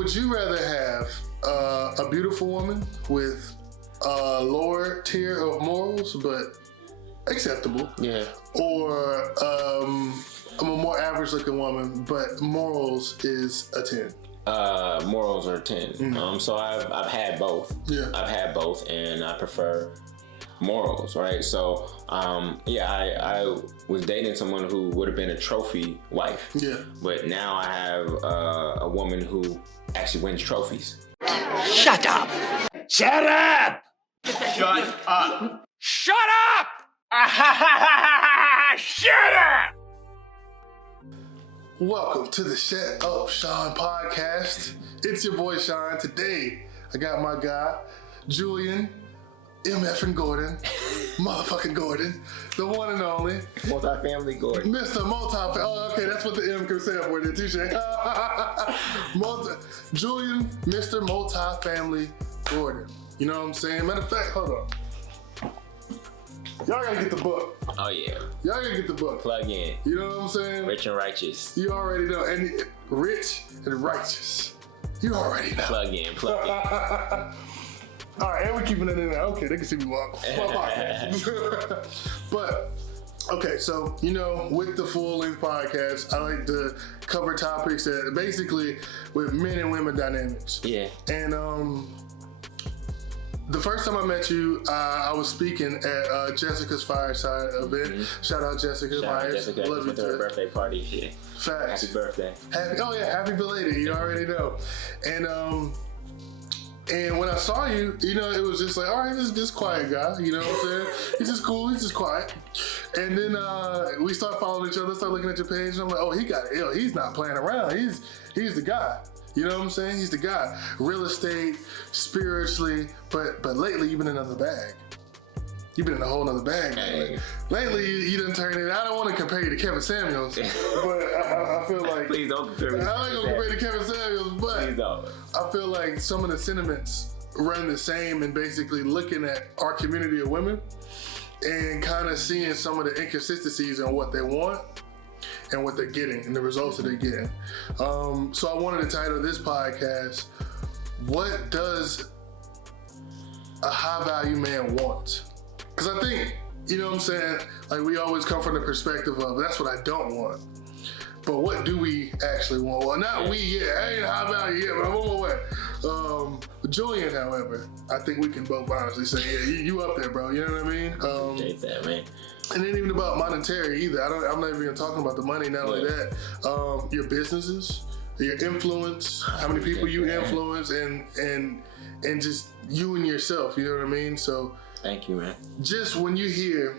would you rather have a beautiful woman with a lower tier of morals, but acceptable? Yeah. Or I'm a more average looking woman, but morals is a 10. Morals are 10. So I've had both. Yeah. I've had both, and I prefer morals, right? So I was dating someone who would have been a trophy wife. Yeah. But now I have a woman who actually wins trophies. Shut up! Shut up! Shut up! Shut up! Shut up! Welcome to the Shut Up Sean podcast. It's your boy Sean. Today, I got my guy, Jullien, MF and Gordon, motherfucking Gordon, the one and only. Multi-family Gordon. Mr. Multi-family. Oh, okay, that's what the M can stand for there, touche. Jullien, Mr. Multi-family Gordon. You know what I'm saying? Matter of fact, hold on. Y'all gotta get the book. Oh yeah. Y'all gotta get the book. Plug in. You know what I'm saying? Rich and righteous. You already know. And rich and righteous. You already know. Plug in. All right, and we're keeping it in there. Okay, they can see me walk. But, okay, so, you know, with the full-length podcast, I like to cover topics that basically with men and women dynamics. Yeah. And the first time I met you, I was speaking at Jessica's Fireside event. Mm-hmm. Shout out Jessica. Shout out Jessica. Love you to her birthday party. Yeah. Facts. Happy birthday. Happy belated. You already know. And when I saw you, you know, it was just like, all right, this quiet guy, you know what I'm saying? He's just cool, he's just quiet. And then we start following each other, start looking at your page, and I'm like, oh, he got it. He's not playing around. He's the guy. You know what I'm saying? He's the guy. Real estate, spiritually, but lately you've been in another bag. You've been in a whole nother bag. Hey. Lately, you done turned it. I don't want to compare you to Kevin Samuels, but I feel like Please don't compare me. I ain't gonna compare you to Kevin Samuels, but Please don't. I feel like some of the sentiments run the same, and basically looking at our community of women and kind of seeing some of the inconsistencies in what they want and what they're getting and the results that they're getting. So I wanted to title this podcast, "What Does a High Value Man Want?" Because I think, you know what I'm saying, like we always come from the perspective of, that's what I don't want. But what do we actually want? Well, not we yet. I ain't high value yet, but I'm on my way. Jullien, however, I think we can both honestly say, yeah, you up there, bro. You know what I mean? Appreciate that, man. And ain't even about monetary either. I'm not even talking about the money. Not only that, your businesses, your influence, how many people you influence, and just you and yourself. You know what I mean? So. Thank you, man. Just when you hear,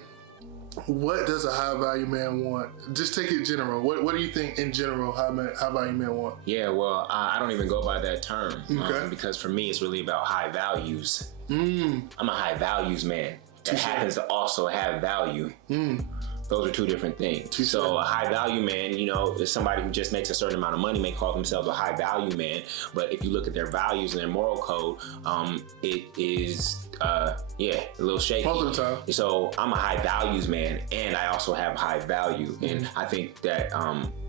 what does a high value man want? Just take it general. What do you think in general high value man want? Yeah, well, I don't even go by that term. Okay. Because for me, it's really about high values. I'm a high values man that happens to also have value. Those are two different things. So a high value man, you know, is somebody who just makes a certain amount of money, may call themselves a high value man. But if you look at their values and their moral code, it is, a little shaky. Most of the time. So I'm a high values man, and I also have high value. And I think that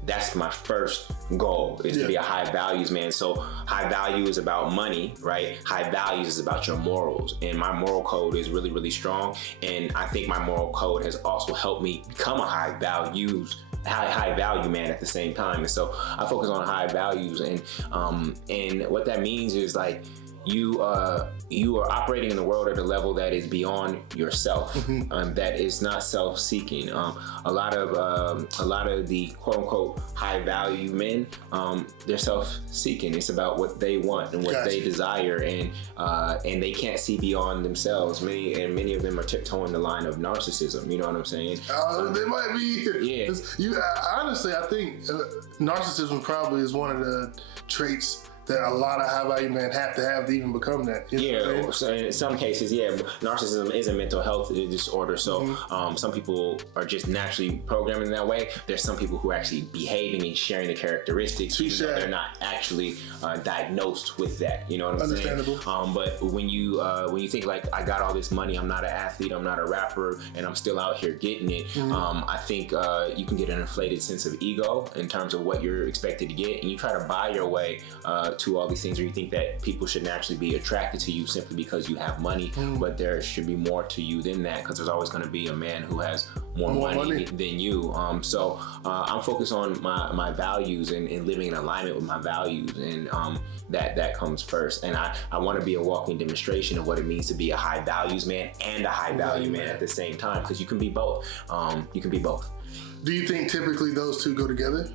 that's my first goal, is to be a high values man. So high value is about money, right? High values is about your morals. And my moral code is really, really strong. And I think my moral code has also helped me become a high value man at the same time. And so I focus on high values, and what that means is like, you are operating in the world at a level that is beyond yourself, that is not self-seeking. A lot of the quote-unquote high-value men, they're self-seeking. It's about what they want and what they desire, and they can't see beyond themselves. Many of them are tiptoeing the line of narcissism. You know what I'm saying? They might be. Yeah. Honestly, I think narcissism probably is one of the traits that a lot of high value men have to even become that. So in some cases, narcissism is a mental health disorder. So some people are just naturally programmed in that way. There's some people who are actually behaving and sharing the characteristics, even though they're not actually diagnosed with that. You know what I'm saying? But when you think like, I got all this money, I'm not an athlete, I'm not a rapper, and I'm still out here getting it. I think you can get an inflated sense of ego in terms of what you're expected to get, and you try to buy your way to all these things, or you think that people should naturally be attracted to you simply because you have money, but there should be more to you than that, because there's always going to be a man who has more money than you. So I'm focused on my values and living in alignment with my values, and that comes first. And I want to be a walking demonstration of what it means to be a high values man and a high value man at the same time, because you can be both. Do you think typically those two go together?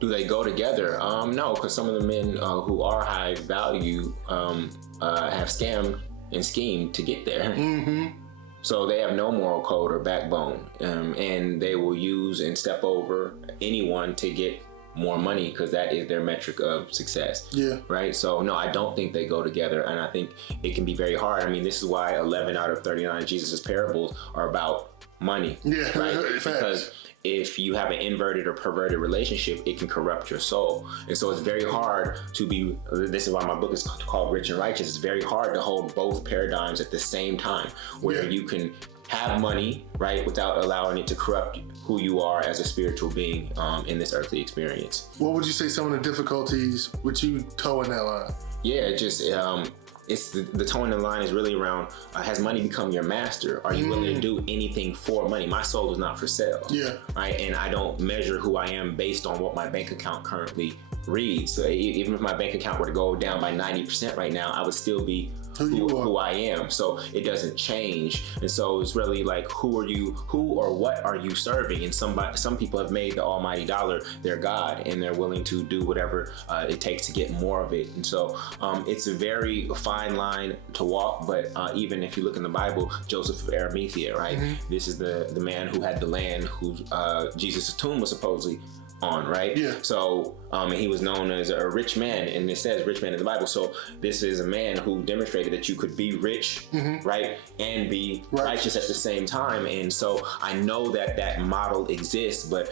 Do they go together? No, because some of the men who are high value have scammed and schemed to get there. So they have no moral code or backbone, and they will use and step over anyone to get more money, because that is their metric of success. Yeah. Right? So no, I don't think they go together, and I think it can be very hard. I mean, this is why 11 out of 39 of Jesus' parables are about money. Yeah. Right? Because if you have an inverted or perverted relationship, it can corrupt your soul. And so it's very hard to be, this is why my book is called Rich and Righteous. It's very hard to hold both paradigms at the same time, where you can have money, right, without allowing it to corrupt who you are as a spiritual being in this earthly experience. What would you say some of the difficulties with you towing that line? Yeah, just it's the towing the line is really around, has money become your master? Are you willing to do anything for money? My soul is not for sale. Yeah. Right, and I don't measure who I am based on what my bank account currently reads. So even if my bank account were to go down by 90% right now, I would still be who I am. So it doesn't change. And so it's really like, who or what are you serving? And some people have made the almighty dollar their God, and they're willing to do whatever it takes to get more of it. And so it's a very fine line to walk. But even if you look in the Bible, Joseph of Arimathea, right? This is the man who had the land, who Jesus' tomb was supposedly on, right? Yeah. So, and he was known as a rich man, and it says rich man in the Bible. So this is a man who demonstrated that you could be rich, right, and be righteous at the same time. And so I know that model exists, but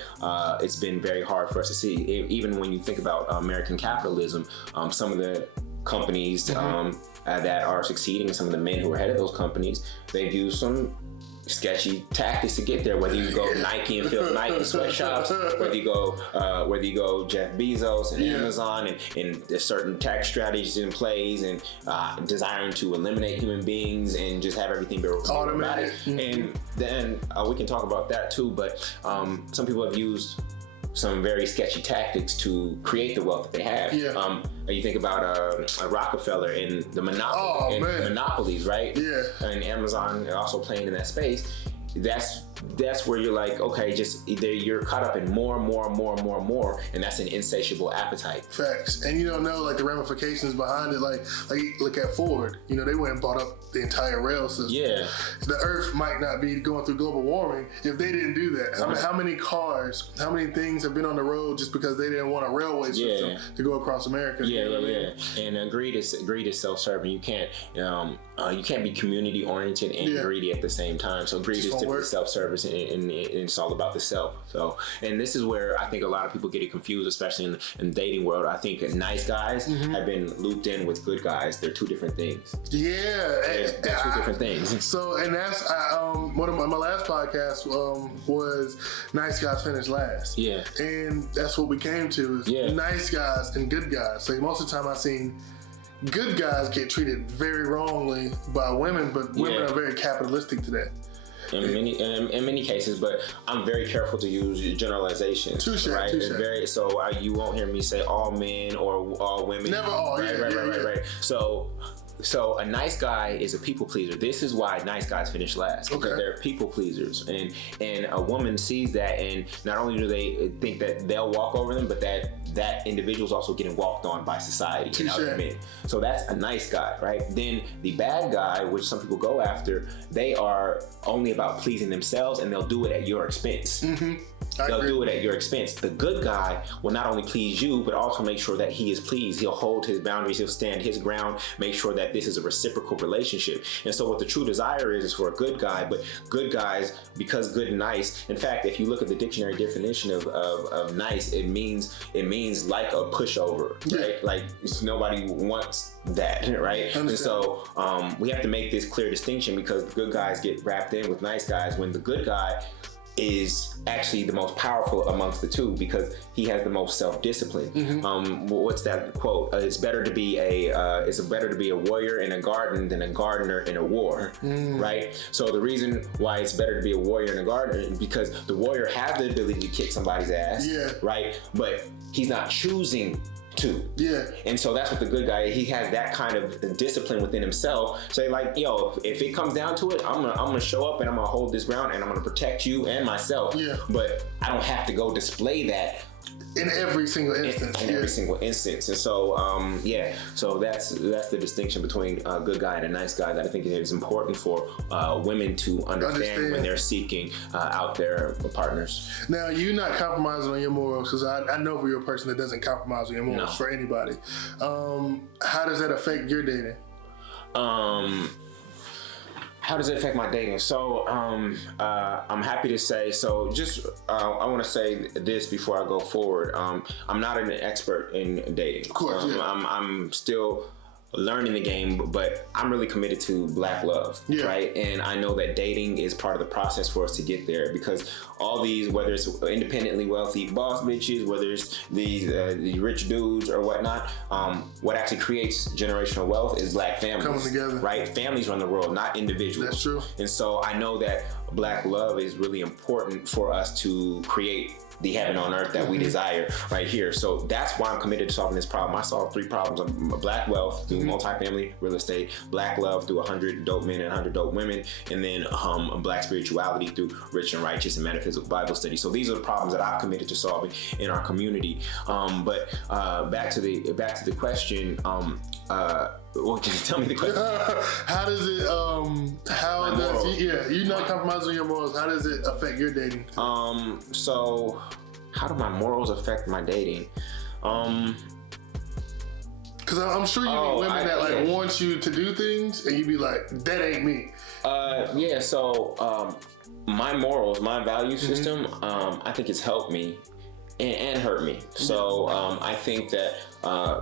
it's been very hard for us to see. Even when you think about American capitalism, some of the companies that are succeeding, and some of the men who are head of those companies, they've used some sketchy tactics to get there. Whether you go Nike and Phil Knight sweatshops, whether you go Jeff Bezos and Amazon, and there's certain tax strategies in place, and desiring to eliminate human beings and just have everything be automatic. And then we can talk about that too. But some people have used some very sketchy tactics to create the wealth that they have. You think about a Rockefeller and the monopolies, right? Yeah. And Amazon also playing in that space. That's where you're like, okay, just either you're caught up in more, and that's an insatiable appetite. Facts. And you don't know like the ramifications behind it. Like look at Ford. You know, they went and bought up the entire rail system. Yeah. The Earth might not be going through global warming if they didn't do that. I mean, how many cars, how many things have been on the road just because they didn't want a railway system to go across America? And greed is self-serving. You can't be community oriented and greedy at the same time. So greed is typically self-service, and it's all about the self. So, and this is where I think a lot of people get it confused, especially in the dating world. I think nice guys have been looped in with good guys. They're two different things. Yeah, they're two different things. So, and that's one of my last podcast was nice guys finish last. Yeah, and that's what we came to is nice guys and good guys. Like most of the time, I've seen good guys get treated very wrongly by women, but women are very capitalistic to that. In many cases, but I'm very careful to use generalizations. Right? You won't hear me say all men or all women. Never all. Right. So a nice guy is a people pleaser. This is why nice guys finish last, because they're people pleasers, and a woman sees that, and not only do they think that they'll walk over them, but that individual's also getting walked on by society and other men. So that's a nice guy, right? Then the bad guy, which some people go after, they are only about pleasing themselves, and they'll do it at your expense. They'll do it at your expense. The good guy will not only please you, but also make sure that he is pleased. He'll hold his boundaries. He'll stand his ground, make sure that this is a reciprocal relationship. And so what the true desire is for a good guy, but good guys, because good and nice, in fact, if you look at the dictionary definition of nice, it means like a pushover, right? Like nobody wants that, right? And so we have to make this clear distinction, because good guys get wrapped in with nice guys, when the good guy is actually the most powerful amongst the two because he has the most self-discipline. What's that quote? It's better to be a warrior in a garden than a gardener in a war, right? So the reason why it's better to be a warrior in a garden is because the warrior has the ability to kick somebody's ass, right? But he's not choosing to. And so that's what the good guy, he has that kind of discipline within himself. Say like, yo, if it comes down to it, I'm gonna show up and I'm gonna hold this ground and I'm gonna protect you and myself. But I don't have to go display that in every single instance. In every single instance. And so, so that's the distinction between a good guy and a nice guy that I think is important for women to understand when they're seeking out their partners. Now, you're not compromising on your morals, because I know you're a person that doesn't compromise on your morals for anybody. How does that affect your dating? How does it affect my dating? So I'm happy to say, so just I want to say this before I go forward. I'm not an expert in dating. Of course, I'm still learning the game, but I'm really committed to black love, right? And I know that dating is part of the process for us to get there, because all these, whether it's independently wealthy boss bitches, whether it's these rich dudes or whatnot, what actually creates generational wealth is black families coming together, right? Families run the world, not individuals. That's true. And so I know that black love is really important for us to create the heaven on earth that we desire right here. So that's why I'm committed to solving this problem. I solved 3 problems of black wealth through multifamily real estate, black love through 100 dope men and 100 dope women, and then black spirituality through rich and righteous and metaphysical Bible study. So these are the problems that I've committed to solving in our community. But back to the question. Well, can you tell me the question? How does it? You're not compromising on your morals. How does it affect your dating? So how do my morals affect my dating? Because I'm sure you meet women that want you to do things, and you be like, that ain't me. So my morals, my value system, I think it's helped me and hurt me. So I think that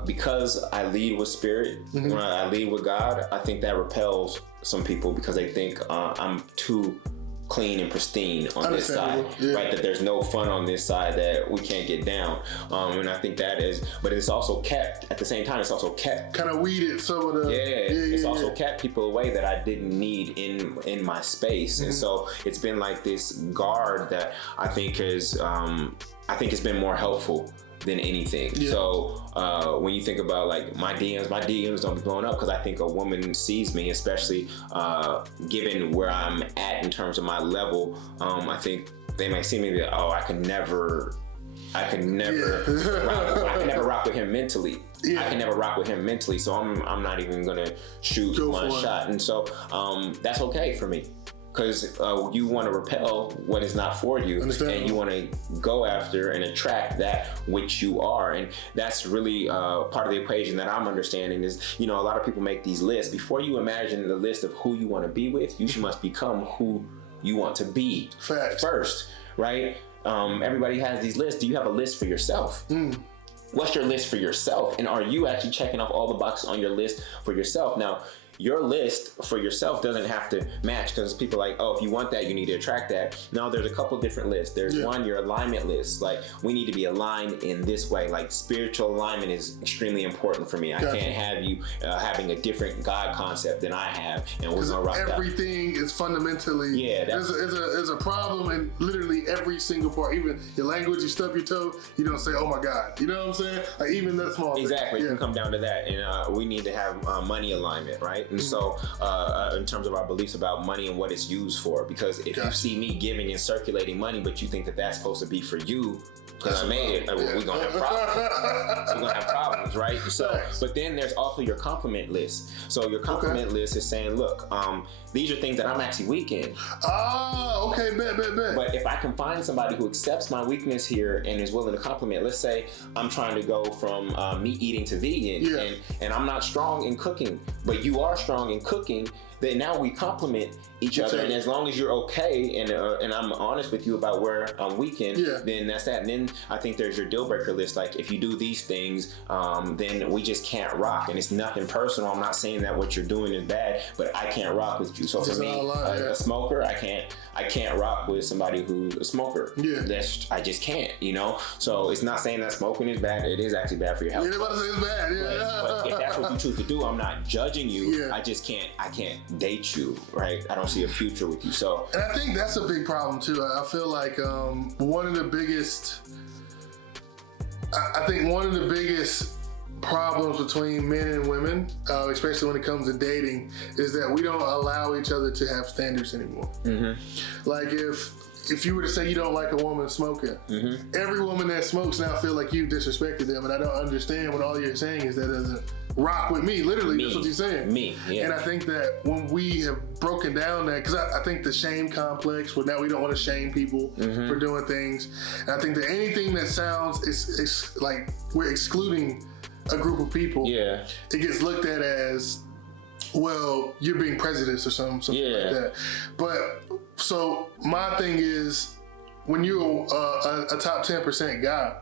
because I lead with spirit, when I lead with God, I think that repels some people because they think I'm too clean and pristine on this side, right? That there's no fun on this side, that we can't get down. And I think that is, but it's also kept, at the same time, it's also kept kind of weeded some of the it's also kept people away that I didn't need in my space. And so it's been like this guard that I think is it's been more helpful than anything. So when you think about like my DMs don't be blowing up because I think a woman sees me, especially given where I'm at in terms of my level. I think they might see me that, I can never rock with him mentally. I can never rock with him mentally, so I'm not even gonna shoot one shot. And so that's okay for me. Because you want to repel what is not for you, and you want to go after and attract that which you are. And that's really part of the equation that I'm understanding is, a lot of people make these lists. Before you imagine the list of who you want to be with, you must become who you want to be first, right? Everybody has these lists. Do you have a list for yourself? What's your list for yourself? And are you actually checking off all the boxes on your list for yourself? Now, your list for yourself doesn't have to match, because people are like, if you want that, you need to attract that. No, there's a couple different lists. There's one, your alignment list. Like, we need to be aligned in this way. Like, spiritual alignment is extremely important for me. I can't have you having a different God concept than I have, and we're gonna rock that. Everything is fundamentally there's a problem in literally every single part. Even your language, you stub your toe, you don't say, oh my God. You know what I'm saying? Like, even that small thing. It can come down to that. And we need to have money alignment, right? And so in terms of our beliefs about money and what it's used for, because if you see me giving and circulating money, but you think that that's supposed to be for you, because I made it, we're gonna have problems. We're gonna have problems, right? So, but then there's also your compliment list. So your compliment list is saying, look, these are things that I'm actually weak in. Bet. But if I can find somebody who accepts my weakness here and is willing to compliment, let's say I'm trying to go from meat eating to vegan, and I'm not strong in cooking, but you are strong in cooking, then now we complement each other. And as long as you're okay and I'm honest with you about where I'm weakened, then that's that. And then I think there's your deal breaker list. Like if you do these things, then we just can't rock. And it's nothing personal. I'm not saying that what you're doing is bad, but I can't rock with you. So for me, a smoker, I can't rock with somebody who's a smoker. I just can't, you know? So it's not saying that smoking is bad. It is actually bad for your health. Anybody say it's bad, But if that's what you choose to do, I'm not judging you. I can't date you, right? I don't see a future with you. So, and I think that's a big problem too. I feel like one of the biggest problems between men and women, especially when it comes to dating, is that we don't allow each other to have standards anymore. Like if you were to say you don't like a woman smoking, every woman that smokes now feel like you disrespected them, and I don't understand what all you're saying is that doesn't rock with me. Literally, that's what you're saying. And I think that when we have broken down that, because I think the shame complex, where now we don't want to shame people for doing things, and I think that anything that sounds it's like we're excluding a group of people, it gets looked at as, well, you're being prejudiced or something like that. But so my thing is, when you're a top 10% guy,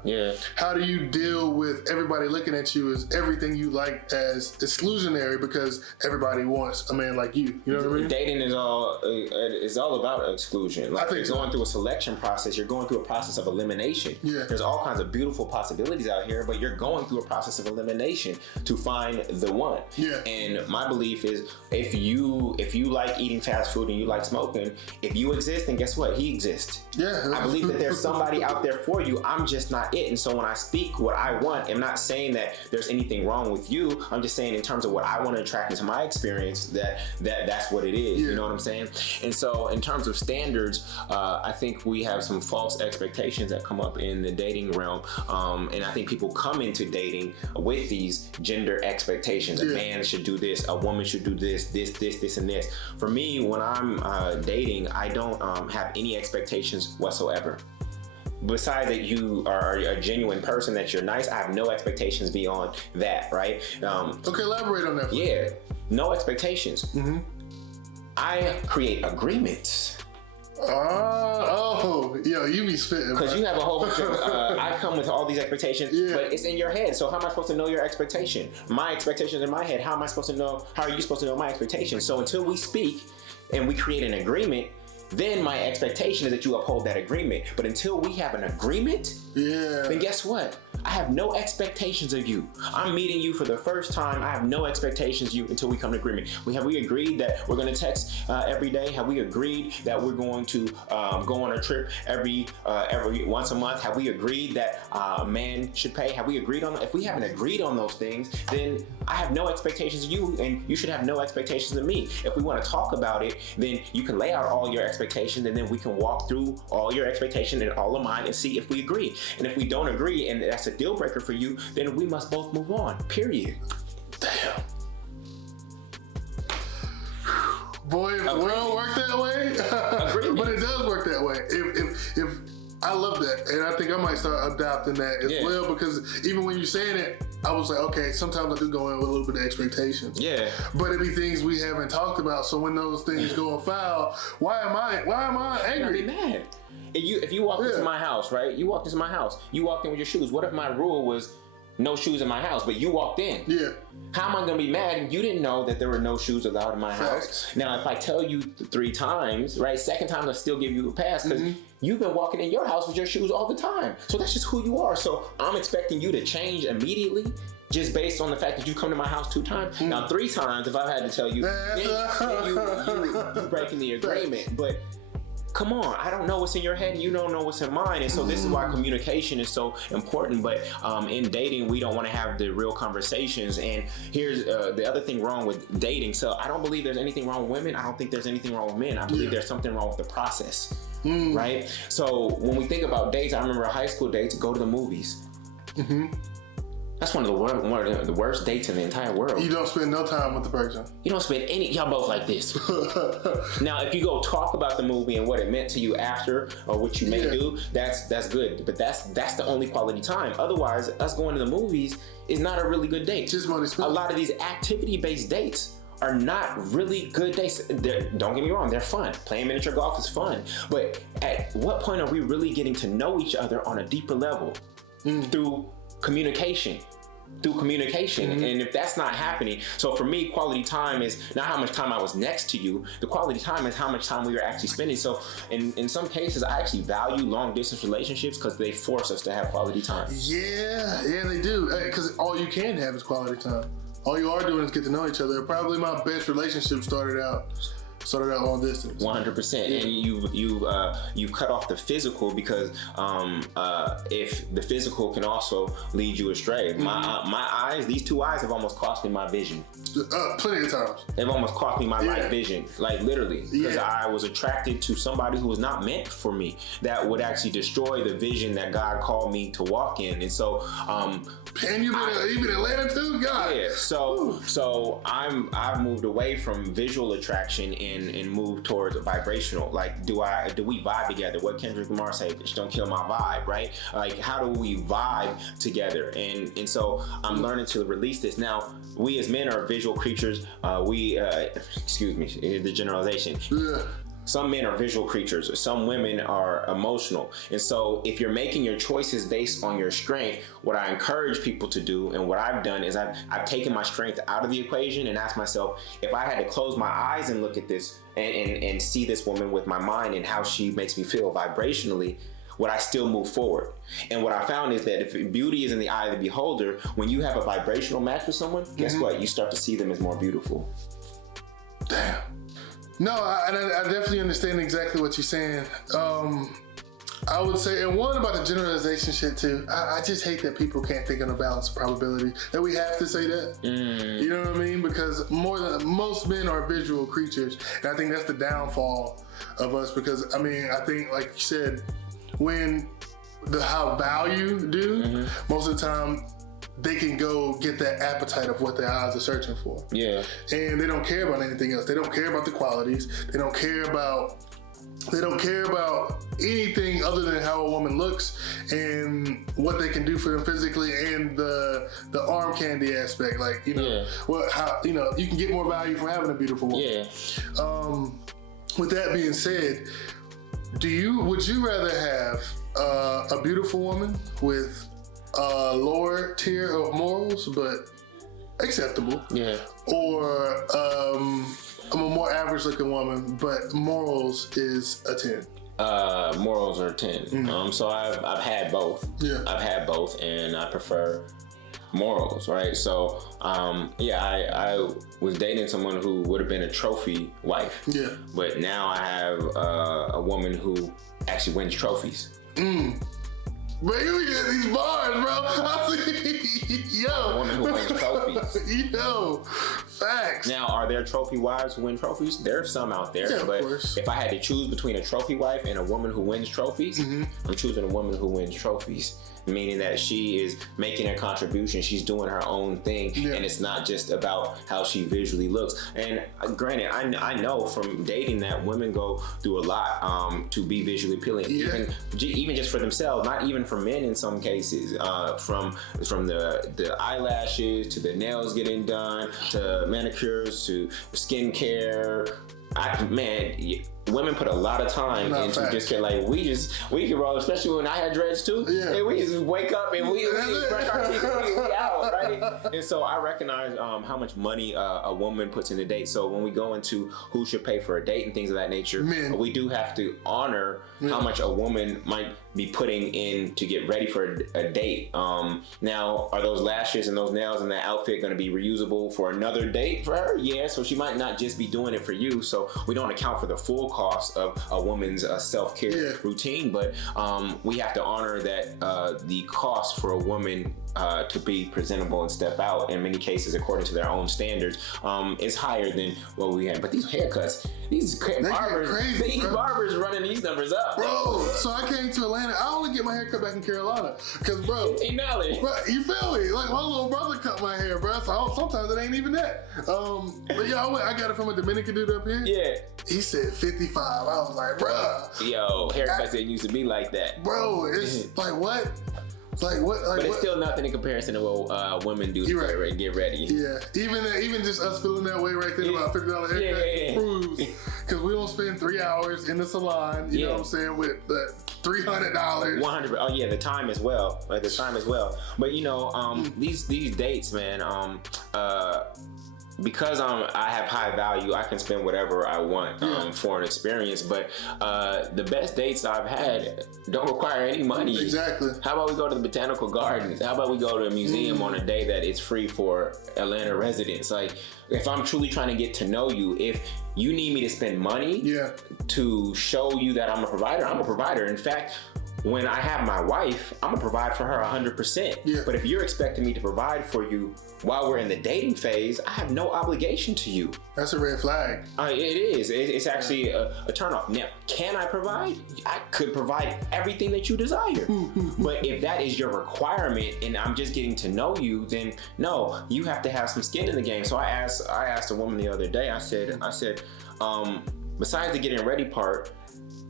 how do you deal with everybody looking at you as everything you like as exclusionary because everybody wants a man like you? You know what I mean? Dating is all about exclusion. Like you're going through a selection process. You're going through a process of elimination. There's all kinds of beautiful possibilities out here, but you're going through a process of elimination to find the one. And my belief is, if you like eating fast food and you like smoking, if you exist, then guess what? He exists. I believe that there's somebody out there for you. I'm just not it. And so when I speak what I want, I'm not saying that there's anything wrong with you. I'm just saying in terms of what I want to attract into my experience, that's what it is. You know what I'm saying? And so in terms of standards, I think we have some false expectations that come up in the dating realm. And I think people come into dating with these gender expectations. A man should do this, a woman should do this, and this. For me, when I'm dating, I don't have any expectations whatsoever. Besides that you are a genuine person, that you're nice, I have no expectations beyond that, right? Okay, elaborate on that. No expectations. I create agreements. You be spitting. Because you have a whole bunch of, I come with all these expectations, but it's in your head. So how am I supposed to know your expectation? My expectations in my head, how are you supposed to know my expectations? So until we speak and we create an agreement, then my expectation is that you uphold that agreement. But until we have an agreement, then guess what? I have no expectations of you. I'm meeting you for the first time. I have no expectations of you until we come to agreement. Have we agreed that we're going to text every day? Have we agreed that we're going to go on a trip every once a month? Have we agreed that a man should pay? Have we agreed on that? If we haven't agreed on those things, then I have no expectations of you, and you should have no expectations of me. If we want to talk about it, then you can lay out all your expectations, and then we can walk through all your expectations and all of mine and see if we agree. And if we don't agree, and that's a deal breaker for you, then we must both move on. Period. Damn. Boy, if the world worked that way, but it does work that way. If I love that, and I think I might start adopting that as well, because even when you're saying it, I was like, okay, sometimes I do go in with a little bit of expectations. But it be things we haven't talked about. So when those things go afoul, why am I angry? Be mad. If you walked into my house, right? You walked into my house. You walked in with your shoes. What if my rule was no shoes in my house, but you walked in? How am I gonna be mad and you didn't know that there were no shoes allowed in my house? Now, if I tell you 3 times, right? Second time, I'll still give you a pass because you've been walking in your house with your shoes all the time. So that's just who you are. So I'm expecting you to change immediately just based on the fact that you come to my house 2 times. Now 3 times, if I had to tell you, then you breaking the agreement. But come on, I don't know what's in your head and you don't know what's in mine. And so this is why communication is so important. But in dating, we don't want to have the real conversations. And here's the other thing wrong with dating. So I don't believe there's anything wrong with women. I don't think there's anything wrong with men. I believe there's something wrong with the process, right? So when we think about dates, I remember high school dates, go to the movies. That's one of the worst dates in the entire world. You don't spend no time with the person. You don't spend any. Y'all both like this. Now, if you go talk about the movie and what it meant to you after, or what you may do, that's good. But that's the only quality time. Otherwise, us going to the movies is not a really good date. Just money spent. A lot of these activity-based dates are not really good dates. Don't get me wrong, they're fun. Playing miniature golf is fun. But at what point are we really getting to know each other on a deeper level? Through communication. And if that's not happening, so for me, quality time is not how much time I was next to you. The quality time is how much time we were actually spending. So in some cases, I actually value long distance relationships because they force us to have quality time. Yeah, they do. Because all you can have is quality time. All you are doing is get to know each other. Probably my best relationship started out long distance. 100%. And you cut off the physical because if the physical can also lead you astray. My eyes, these two eyes have almost cost me my vision. Plenty of times. They've almost cost me my life vision, like literally, because I was attracted to somebody who was not meant for me, that would actually destroy the vision that God called me to walk in. And so and you've been in Atlanta too? God. Yeah, so I've moved away from visual attraction and moved towards vibrational. Like, do we vibe together? What Kendrick Lamar say? Just don't kill my vibe, right? Like, how do we vibe together? And so I'm learning to release this. Now, we as men are visual creatures. Excuse me, the generalization. Yeah. Some men are visual creatures, some women are emotional. And so if you're making your choices based on your strength, what I encourage people to do, and what I've done is I've taken my strength out of the equation and asked myself, if I had to close my eyes and look at this and see this woman with my mind and how she makes me feel vibrationally, would I still move forward? And what I found is that if beauty is in the eye of the beholder, when you have a vibrational match with someone, guess what? You start to see them as more beautiful. Damn. No, I definitely understand exactly what you're saying. I would say, and one about the generalization shit too, I just hate that people can't think on a balance of probability, that we have to say that. You know what I mean? Because most men are visual creatures, and I think that's the downfall of us, because I think like you said, when how value do, most of the time, they can go get that appetite of what their eyes are searching for. Yeah. And they don't care about anything else. They don't care about the qualities. They don't care about anything other than how a woman looks and what they can do for them physically, and the arm candy aspect. Like, you know, you can get more value from having a beautiful woman. Yeah. With that being said, would you rather have a beautiful woman with a lower tier of morals but acceptable, or a more average looking woman but morals is a 10? Morals are 10. So I've had both. I've had both, and I prefer morals, right? So I was dating someone who would have been a trophy wife, but now I have a woman who actually wins trophies. Bro, you get these bars, bro. A woman who wins trophies. Yo, facts. Now, are there trophy wives who win trophies? There are some out there. Yeah, but of course. If I had to choose between a trophy wife and a woman who wins trophies, I'm choosing a woman who wins trophies. Meaning that she is making a contribution, she's doing her own thing, and it's not just about how she visually looks. And granted, I know from dating that women go through a lot to be visually appealing, even just for themselves, not even for men in some cases. From the eyelashes to the nails getting done to manicures to skincare. Women put a lot and into just get like we can roll, especially when I had dreads too. And we just wake up and we brush our teeth and we out, right? And so I recognize how much money a woman puts in a date. So when we go into who should pay for a date and things of that nature, we do have to honor how much a woman might be putting in to get ready for a date. Now, are those lashes and those nails and that outfit going to be reusable for another date for her? Yeah, so she might not just be doing it for you. So we don't account for the full cost of a woman's self-care routine, but we have to honor that the cost for a woman to be presentable and step out, in many cases, according to their own standards, is higher than what we have. But these haircuts, these barbers running these numbers up. Bro, so I came to Atlanta. I only get my hair cut back in Carolina. Because, bro, you feel me? Like, my little brother cut my hair, bro. So sometimes it ain't even that. But yeah, I got it from a Dominican dude up here. Yeah. He said 55. I was like, bro. Yo, haircuts didn't used to be like that. Bro, it's like, what? Like what? Like But it's what? still nothing in comparison to what women do to You're right. get ready. Yeah, even just us feeling that way right there about $50 haircut proves, because we don't spend 3 hours in the salon. You know what I'm saying, with the $300. 100. Oh yeah, the time as well. Like the time as well. But you know, these dates, man. Because I have high value, I can spend whatever I want for an experience. But the best dates I've had don't require any money. Exactly. How about we go to the botanical gardens? How about we go to a museum on a day that it's free for Atlanta residents? Like, if I'm truly trying to get to know you, if you need me to spend money to show you that I'm a provider, I'm a provider. In fact, when I have my wife, I'm gonna provide for her 100%. Yeah. But if you're expecting me to provide for you while we're in the dating phase, I have no obligation to you. That's a red flag. It is. It's actually a turnoff. Now, can I provide? I could provide everything that you desire. But if that is your requirement and I'm just getting to know you, then no, you have to have some skin in the game. So I asked a woman the other day, I said, besides the getting ready part,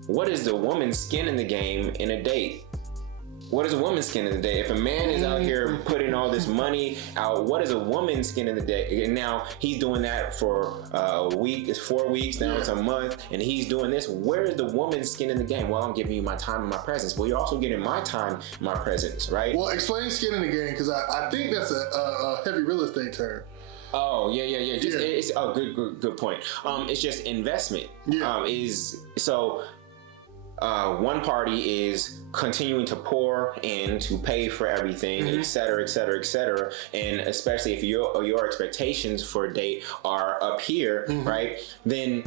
what is the woman's skin in the game in a date? What is a woman's skin in the day? If a man is out here putting all this money out, what is a woman's skin in the day? And now he's doing that for a week, it's 4 weeks, now it's a month, and he's doing this. Where is the woman's skin in the game? Well, I'm giving you my time and my presence. Well, you're also getting my time and my presence, right? Well, explain skin in the game, because I think that's a heavy real estate term. Oh yeah. It's good point. It's just investment. One party is continuing to pour in to pay for everything, et cetera, et cetera, et cetera. And especially if your expectations for a date are up here, right? Then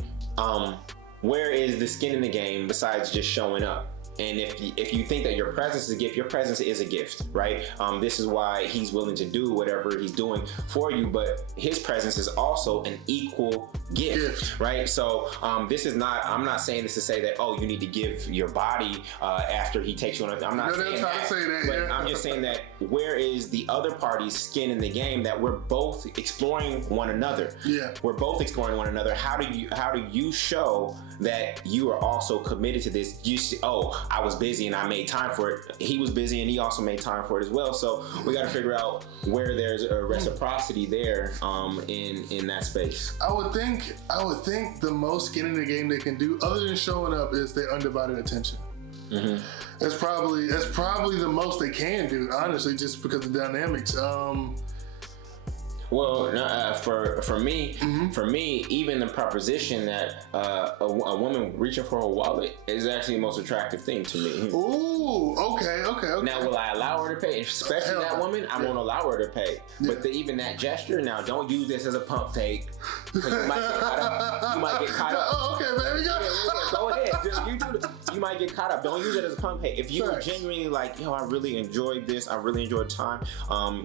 where is the skin in the game besides just showing up? And if you think that your presence is a gift, your presence is a gift, right? This is why he's willing to do whatever he's doing for you, but his presence is also an equal gift, right? So this is not, I'm not saying this to say that, oh, you need to give your body after he takes you on a, I'm not saying that, but I'm just saying that where is the other party's skin in the game, that we're both exploring one another. Yeah. We're both exploring one another. How do you show that you are also committed to this? You see, oh, I was busy and I made time for it. He was busy and he also made time for it as well. So we got to figure out where there's a reciprocity there in that space. I would think the most skin in the game they can do, other than showing up, is their undivided attention. That's probably the most they can do, honestly, just because of the dynamics. Well, for me, even the proposition that a woman reaching for her wallet is actually the most attractive thing to me. Ooh, okay. Now, will I allow her to pay? Especially that woman, I won't allow her to pay. Yeah. But even that gesture, now don't use this as a pump fake, because you might get caught up. You might get caught up. Oh, okay, baby, go ahead. You might get caught up. Don't use it as a pump fake. If you were genuinely like, yo, I really enjoyed this. I really enjoyed time.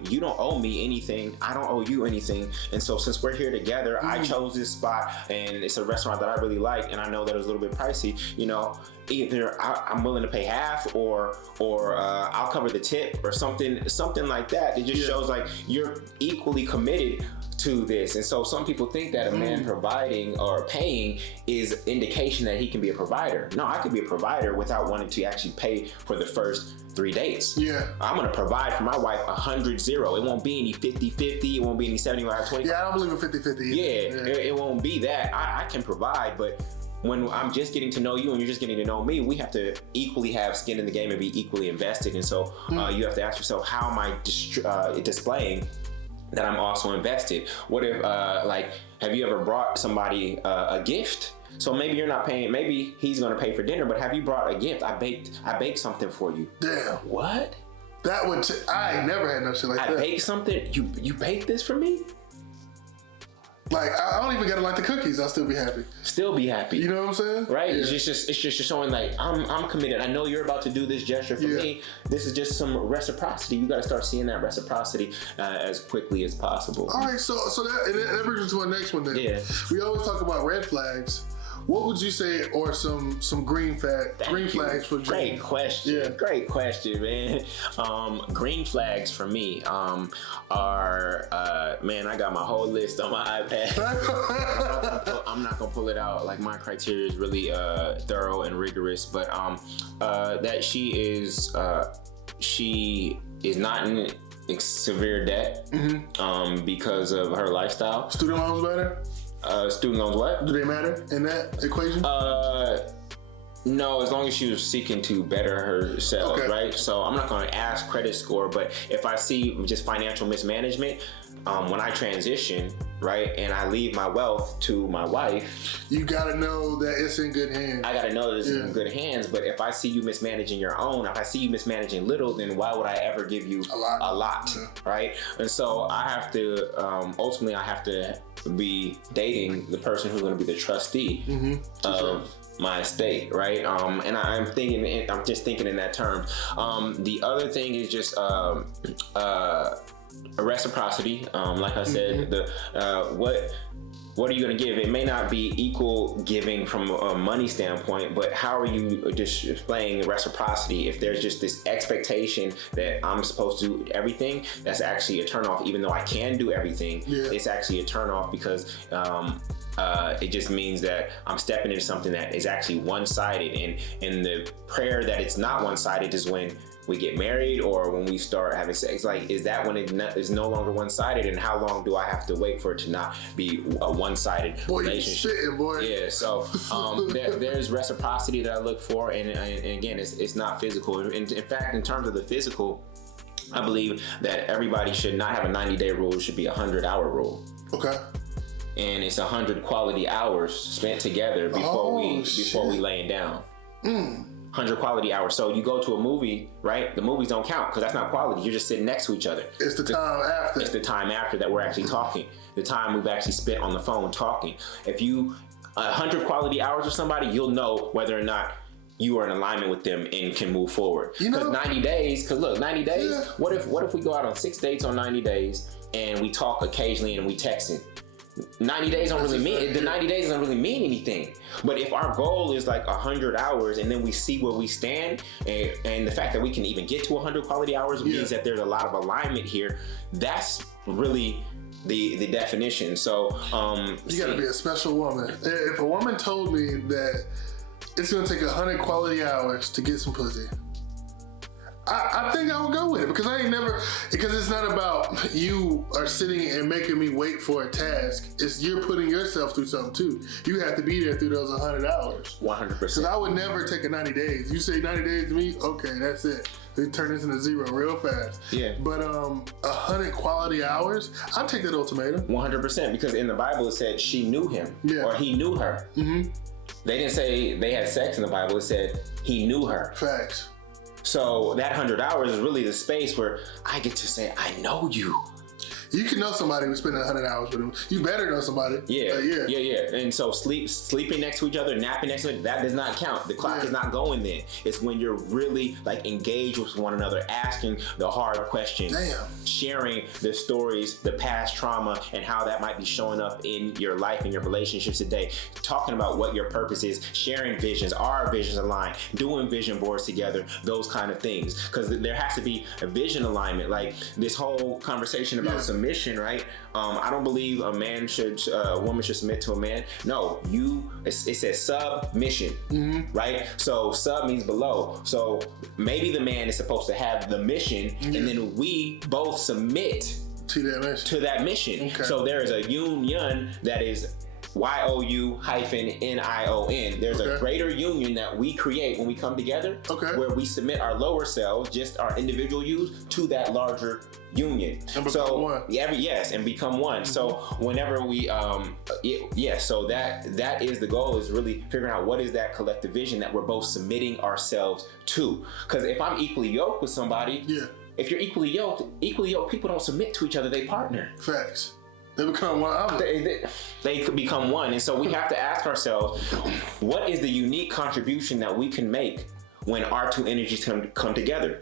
You don't owe me anything. I don't owe you anything. And so since we're here together, I chose this spot and it's a restaurant that I really like, and I know that it was a little bit pricey, you know, either I'm willing to pay half or I'll cover the tip or something like that. It just shows like you're equally committed to this. And so some people think that a man providing or paying is indication that he can be a provider. No, I could be a provider without wanting to actually pay for the first 3 dates. Yeah. I'm going to provide for my wife 100-0. It won't be any 50-50. It won't be any 75-25. Yeah, I don't believe in 50-50 either. It won't be that. I can provide, but when I'm just getting to know you and you're just getting to know me, we have to equally have skin in the game and be equally invested. And so you have to ask yourself, how am I displaying that I'm also invested? What if, have you ever brought somebody a gift? So maybe you're not paying, maybe he's gonna pay for dinner, but have you brought a gift? I baked something for you. Damn. What? I ain't never had no shit like that. I baked something? You baked this for me? Like, I don't even gotta like the cookies. I'll still be happy. Still be happy. You know what I'm saying? Right? Yeah. It's just showing like, I'm committed. I know you're about to do this gesture for me. This is just some reciprocity. You gotta start seeing that reciprocity as quickly as possible. All right, so that brings us to our next one then. Yeah. We always talk about red flags. What would you say are some green flags for Jay? Great question. Yeah. Great question, man. Green flags for me are man, I got my whole list on my iPad. I'm not gonna pull it out. Like, my criteria is really thorough and rigorous, but that she is not in severe debt because of her lifestyle. Student loans matter? Student loans what? Do they matter in that equation? No, as long as she was seeking to better herself, Okay. right? So I'm not going to ask credit score, but if I see just financial mismanagement, when I transition, right, and I leave my wealth to my wife, you gotta know that it's in good hands. I gotta know that it's in good hands. But if I see you mismanaging your own, if I see you mismanaging little, then why would I ever give you a lot, right? And so I have to, ultimately, I have to be dating the person who's going to be the trustee of my estate, right? And I'm just thinking in that term. The other thing is just reciprocity. Like I said, what are you going to give? It may not be equal giving from a money standpoint, but how are you displaying reciprocity? If there's just this expectation that I'm supposed to do everything, that's actually a turnoff. Even though I can do everything, it's actually a turnoff because it just means that I'm stepping into something that is actually one-sided. And the prayer that it's not one-sided is when we get married or when we start having sex. Like, is that when it is no longer one-sided? And how long do I have to wait for it to not be a one-sided relationship? You're spitting, boy. Yeah, so there's reciprocity that I look for, and again, it's not physical. In fact, in terms of the physical, I believe that everybody should not have a 90-day rule. It should be a 100-hour rule. Okay. And it's 100 quality hours spent together before we laying down. 100 quality hours. So you go to a movie, right? The movies don't count because that's not quality. You're just sitting next to each other. It's the time after. It's the time after that we're actually talking. The time we've actually spent on the phone talking. If you 100 quality hours with somebody, you'll know whether or not you are in alignment with them and can move forward. Because 90 days, what if we go out on 6 dates on 90 days and we talk occasionally and we texting? 90 days don't really mean, the 90 days doesn't really mean anything. But if our goal is like 100 hours and then we see where we stand, and the fact that we can even get to 100 quality hours means that there's a lot of alignment here, that's really the definition. So you gotta be a special woman. If a woman told me that it's gonna take 100 quality hours to get some pussy, I think I would go with it because because it's not about you are sitting and making me wait for a task. It's you're putting yourself through something too. You have to be there through those 100 hours. 100%. Because I would never take a 90 days. You say 90 days to me, okay, that's it. They turn this into zero real fast. Yeah. But 100 quality hours, I'd take that ultimatum. 100%, because in the Bible it said she knew him or he knew her. Mm-hmm. They didn't say they had sex in the Bible. It said he knew her. Facts. So that 100 hours is really the space where I get to say, I know you. You can know somebody who's spending 100 hours with them. You better know somebody. Yeah. And so sleeping next to each other, napping next to each other, that does not count. The clock is not going then. It's when you're really like engaged with one another, asking the hard questions, sharing the stories, the past trauma, and how that might be showing up in your life and your relationships today. Talking about what your purpose is, sharing visions, our visions align, doing vision boards together, those kind of things. Because there has to be a vision alignment. Like this whole conversation about submission, right? I don't believe a woman should submit to a man. No, it says submission, right? So sub means below. So maybe the man is supposed to have the mission, and then we both submit to that mission. Okay. So there is a union that is YOU-NION. There's a greater union that we create when we come together, where we submit our lower selves, just our individual yous, to that larger union. And become one. And become one. So whenever we, so that is the goal, is really figuring out what is that collective vision that we're both submitting ourselves to. Because if I'm equally yoked with somebody, if you're equally yoked people don't submit to each other, they partner. Facts. They become one. They could become one. And so we have to ask ourselves, what is the unique contribution that we can make when our two energies come together?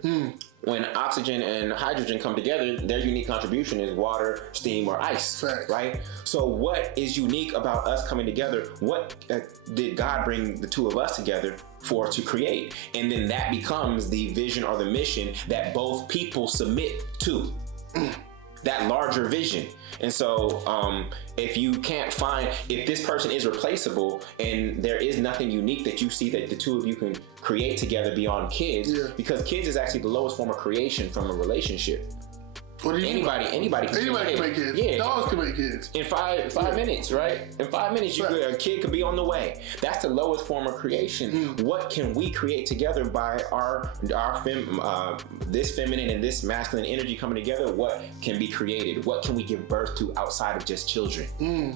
When oxygen and hydrogen come together, their unique contribution is water, steam, or ice. Facts. Right? So what is unique about us coming together? What did God bring the two of us together for to create? And then that becomes the vision or the mission that both people submit to. that larger vision. And so if you can't find, if this person is replaceable and there is nothing unique that you see that the two of you can create together beyond kids, because kids is actually the lowest form of creation from a relationship. What do you anybody can make kids. Yeah. Dogs can make kids. In five minutes, right? In 5 minutes, a kid could be on the way. That's the lowest form of creation. What can we create together by this feminine and this masculine energy coming together? What can be created? What can we give birth to outside of just children?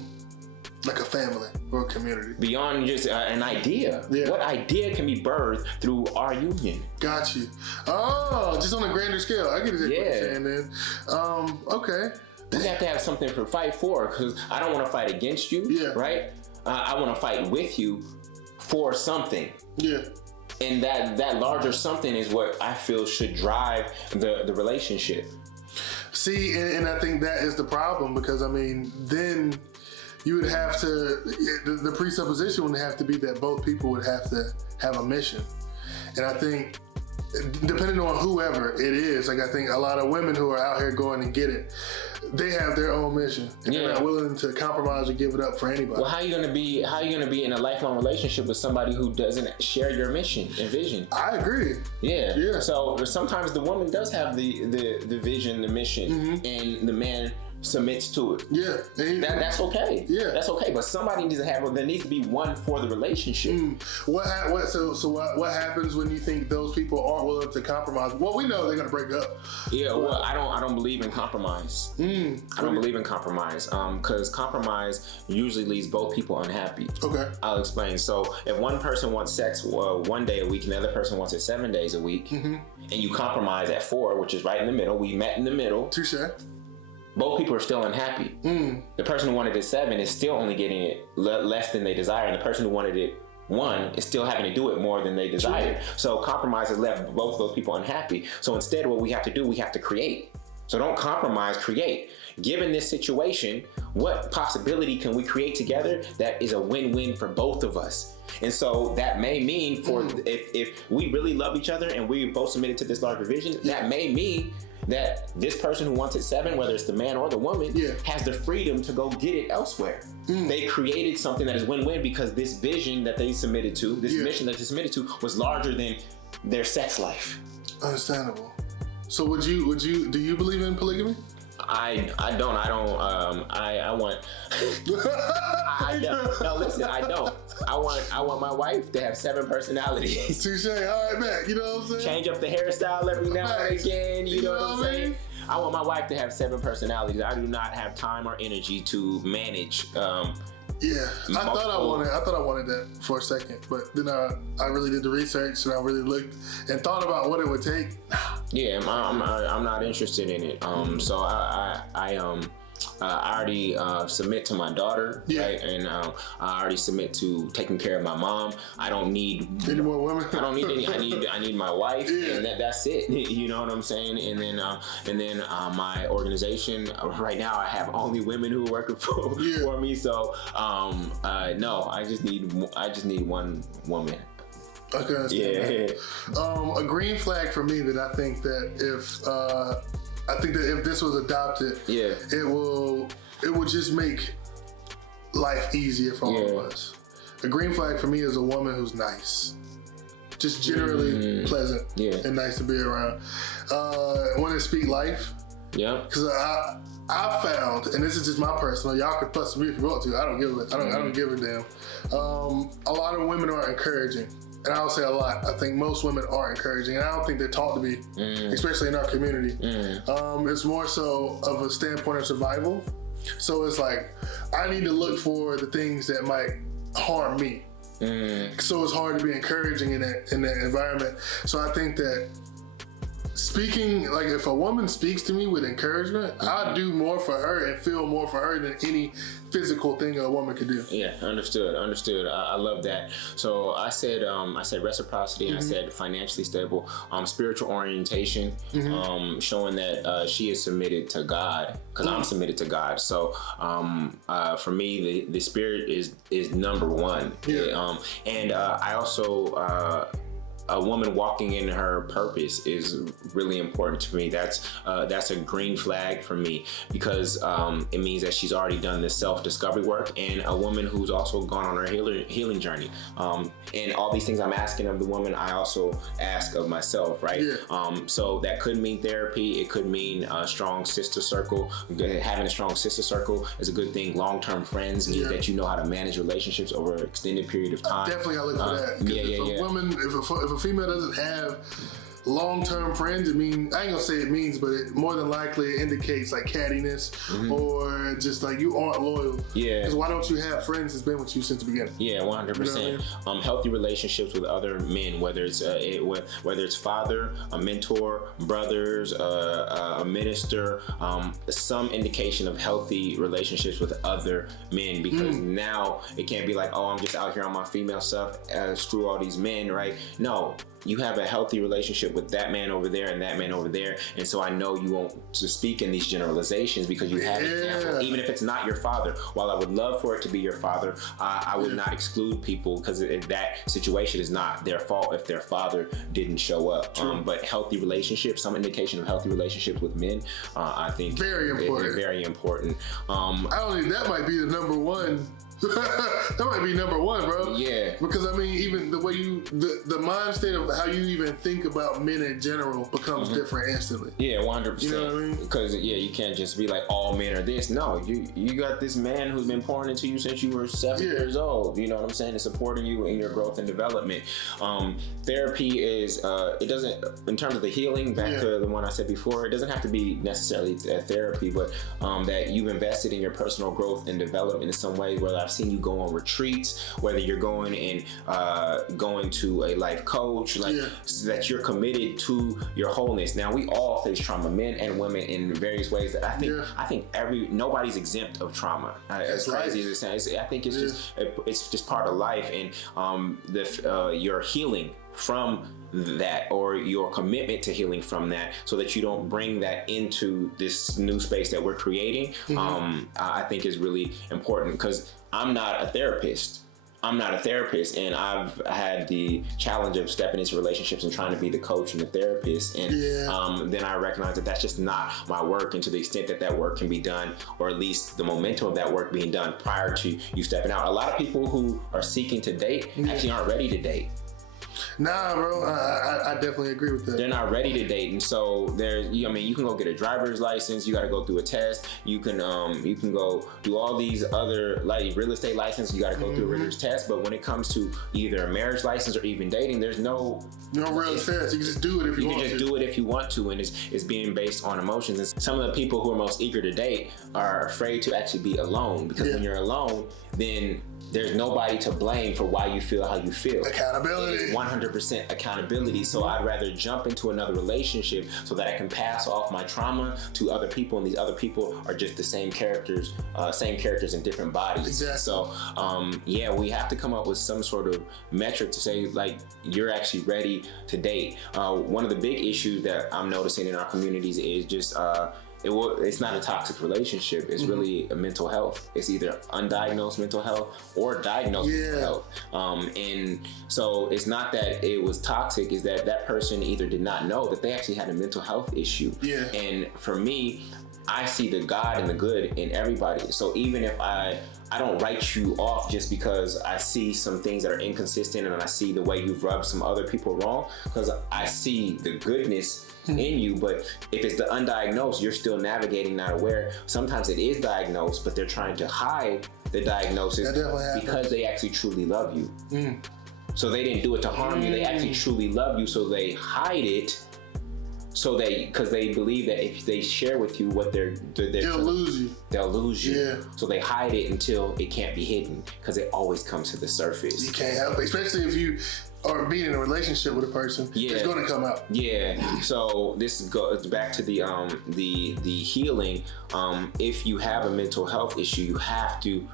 Like a family or a community. Beyond just an idea. Yeah. What idea can be birthed through our union? Got you. Oh, just on a grander scale. I get exactly what you're saying then. Okay. We have to have something to fight for, because I don't want to fight against you, right? I want to fight with you for something. Yeah. And that larger something is what I feel should drive the relationship. See, and I think that is the problem, because I mean, then you would have to, the presupposition would have to be that both people would have to have a mission. And I think, depending on whoever it is, like I think a lot of women who are out here going and get it, they have their own mission, and they're not willing to compromise or give it up for anybody. Well, how are you gonna be in a lifelong relationship with somebody who doesn't share your mission and vision? I agree. Yeah. So sometimes the woman does have the vision, the mission, and the man submits to it. Yeah. That's okay. Yeah. That's okay. But somebody needs to have, there needs to be one for the relationship. What happens when you think those people aren't willing to compromise? Well, we know they're gonna break up. Yeah, well, I don't believe in compromise. I don't believe in compromise. Because compromise usually leaves both people unhappy. Okay. I'll explain. So if one person wants sex 1 day a week and the other person wants it 7 days a week, and you compromise at 4, which is right in the middle, we met in the middle. Touche. Both people are still unhappy. The person who wanted it 7 is still only getting it less than they desire, and the person who wanted it 1 is still having to do it more than they desire. So compromise has left both those people unhappy. So instead, what we have to do, we have to create. So don't compromise, create. Given this situation, what possibility can we create together that is a win-win for both of us? And so that may mean for if we really love each other and we both submitted to this larger vision, that may mean that this person who wants it 7, whether it's the man or the woman, has the freedom to go get it elsewhere. They created something that is win-win because this vision that they submitted to, this mission that they submitted to, was larger than their sex life. Understandable. So do you believe in polygamy? I don't. I want. I don't. No, listen. I don't. I want my wife to have 7 personalities. Touche. All right, man. You know what I'm saying? Change up the hairstyle every now and again. You know what I'm saying? I want my wife to have 7 personalities. I do not have time or energy to manage. Yeah, I thought I wanted that for a second, but then I really did the research and I really looked and thought about what it would take. Yeah, I'm not interested in it. So I already submit to my daughter, right? And I already submit to taking care of my mom. I don't need any more women. I don't need any. I need my wife, and that's it. You know what I'm saying? And then my organization right now, I have only women who are working for me. So no, I just need one woman. I can understand that. A green flag for me that I think that if this was adopted, it will just make life easier for all of us. A green flag for me is a woman who's nice, just generally pleasant and nice to be around. Want to speak life? Yeah. Because I found, and this is just my personal. Y'all can fuss me if you want to. I don't give a damn. A lot of women are encouraging. And I would say a lot. I think most women are encouraging, and I don't think they're taught to be, especially in our community. It's more so of a standpoint of survival. So it's like, I need to look for the things that might harm me. So it's hard to be encouraging in that environment. So I think that speaking, like if a woman speaks to me with encouragement, I'll do more for her and feel more for her than any physical thing a woman could do. Yeah, understood. I love that. So I said reciprocity, and I said financially stable, spiritual orientation, showing that she is submitted to God, because I'm submitted to God. So for me, the spirit is number one. And I also a woman walking in her purpose is really important to me. That's a green flag for me, because it means that she's already done this self-discovery work, and a woman who's also gone on her healing journey. And all these things I'm asking of the woman, I also ask of myself, right? Yeah. So that could mean therapy. It could mean a strong sister circle. Having a strong sister circle is a good thing. Long-term friends mean that you know how to manage relationships over an extended period of time. Definitely gotta look for that. If a female doesn't have long-term friends, I ain't gonna say it means, but it more than likely indicates like cattiness, or just like you aren't loyal. Yeah. Because why don't you have friends that's been with you since the beginning? Yeah, 100%. Healthy relationships with other men, whether it's father, a mentor, brothers, a minister, some indication of healthy relationships with other men, because now it can't be like, oh, I'm just out here on my female stuff, screw all these men, right? No. You have a healthy relationship with that man over there and that man over there, and so I know you won't to speak in these generalizations because you have examples. Even if it's not your father, while I would love for it to be your father, I would not exclude people, because that situation is not their fault if their father didn't show up. But healthy relationships, some indication of healthy relationships with men, I think very important. Very important. I don't think that might be the number one. That might be number one, bro. Yeah. Because even the way the mind state of how you even think about men in general becomes different instantly. Yeah, 100%. You know what I mean? Because you can't just be like, all men are this. No, you got this man who's been pouring into you since you were 7 years old. You know what I'm saying? And supporting you in your growth and development. Therapy is it doesn't, in terms of the healing, back to the one I said before, it doesn't have to be necessarily therapy, but that you've invested in your personal growth and development in some way, whether I've seen you go on retreats, whether you're going to a life coach, so that you're committed to your wholeness. Now, we all face trauma, men and women, in various ways that I think nobody's exempt of trauma. As crazy as it sounds, I think it's just part of life, and your healing from that, or your commitment to healing from that, so that you don't bring that into this new space that we're creating, I think is really important, because I'm not a therapist, and I've had the challenge of stepping into relationships and trying to be the coach and the therapist, and then I recognize that that's just not my work, and to the extent that work can be done, or at least the momentum of that work being done prior to you stepping out. A lot of people who are seeking to date actually aren't ready to date. Nah, bro, I definitely agree with that. They're not ready to date, and so you can go get a driver's license. You got to go through a test. You can go do all these other, like real estate license. You got to go through a rigorous test. But when it comes to either a marriage license or even dating, there's no real test. You can just do it if you want to. You can just do it if you want to, and it's being based on emotions. And some of the people who are most eager to date are afraid to actually be alone, because when you're alone, then there's nobody to blame for why you feel how you feel. Accountability. 100% accountability. So I'd rather jump into another relationship so that I can pass off my trauma to other people, and these other people are just the same characters in different bodies. Exactly. So we have to come up with some sort of metric to say, like, you're actually ready to date. One of the big issues that I'm noticing in our communities is just it's not a toxic relationship. It's really a mental health. It's either undiagnosed mental health or diagnosed mental health. And so it's not that it was toxic, it's that person either did not know that they actually had a mental health issue. Yeah. And for me, I see the God and the good in everybody. So even if I don't write you off just because I see some things that are inconsistent, and I see the way you've rubbed some other people wrong, because I see the goodness in you. But if it's the undiagnosed, you're still navigating, not aware. Sometimes it is diagnosed, but they're trying to hide the diagnosis because they actually truly love you. So they didn't do it to harm you. They actually truly love you, so they hide it. Because they believe that if they share with you what they'll lose you. They'll lose you. Yeah. So they hide it until it can't be hidden, because it always comes to the surface. You can't help it, especially if you are being in a relationship with a person. It's going to come out. Yeah. So this goes back to the healing. If you have a mental health issue, you have to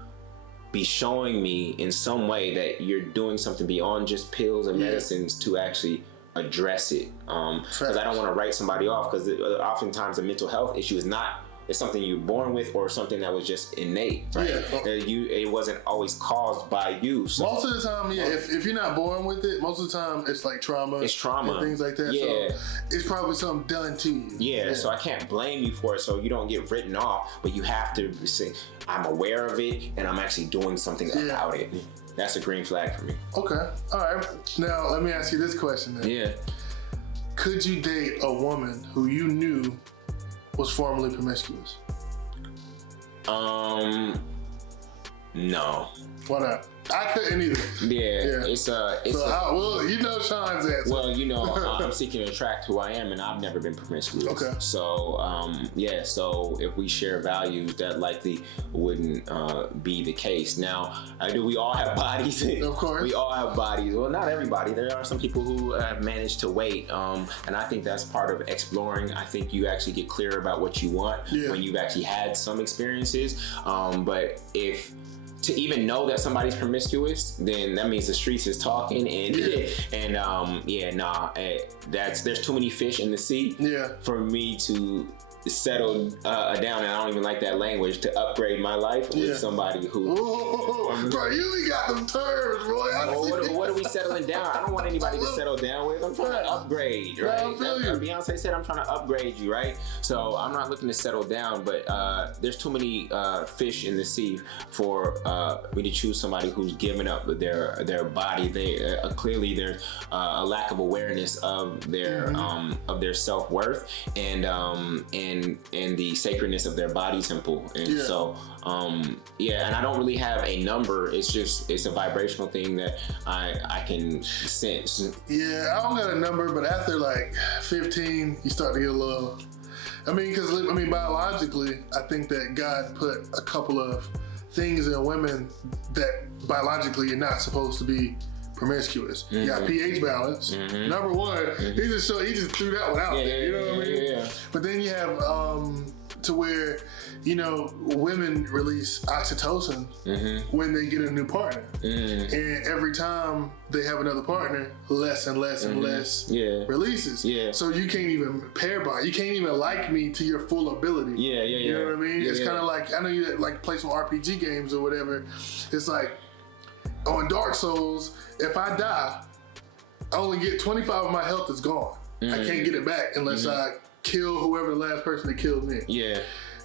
be showing me in some way that you're doing something beyond just pills and medicines to actually address it, because I don't want to write somebody off, because oftentimes a mental health issue is not it's something you're born with or something that was just innate, right? It wasn't always caused by you. So. Most of the time, if you're not born with it, most of the time it's like trauma. It's trauma. And things like that. Yeah. So it's probably something done to you. Yeah, so I can't blame you for it, so you don't get written off, but you have to say, I'm aware of it and I'm actually doing something about it. That's a green flag for me. Okay. All right. Now, let me ask you this question then. Yeah. Could you date a woman who you knew was formerly promiscuous? No. Why not? I couldn't either. Yeah. Well, you know Sean's answer. Well, you know, I'm seeking to attract who I am, and I've never been promiscuous. Okay. So, so if we share values, that likely wouldn't be the case. Now, do we all have bodies? Of course. We all have bodies. Well, not everybody. There are some people who have managed to wait, and I think that's part of exploring. I think you actually get clear about what you want when you've actually had some experiences. But if to even know that somebody's promiscuous, then that means the streets is talking, and there's too many fish in the sea for me to settle down, and I don't even like that language, to upgrade my life with somebody who. Bro, you got them terms, boy. What are we settling down? I don't want anybody to settle down with. I'm trying to upgrade, right? I feel you. Beyonce said, I'm trying to upgrade you, right? So I'm not looking to settle down, but there's too many fish in the sea for me to choose somebody who's given up their body. They clearly there's a lack of awareness of their self-worth and the sacredness of their body temple. And so and I don't really have a number. It's a vibrational thing that I can sense. Yeah, I don't got a number, but after like 15, you start to get a little. Because biologically, I think that God put a couple of things in women that biologically you're not supposed to be promiscuous. You got pH balance. Number one, he just threw that one out there. You know what I mean? Yeah. But then you have to where women release oxytocin when they get a new partner, and every time they have another partner, less and less and less releases. Yeah. So you can't even pair bond. You can't even like me to your full ability. You know what I mean? It's kind of like, I know you like play some RPG games or whatever. It's like on Dark Souls, if I die, I only get 25 of my health is gone. I can't get it back unless I kill whoever the last person that killed me. Yeah.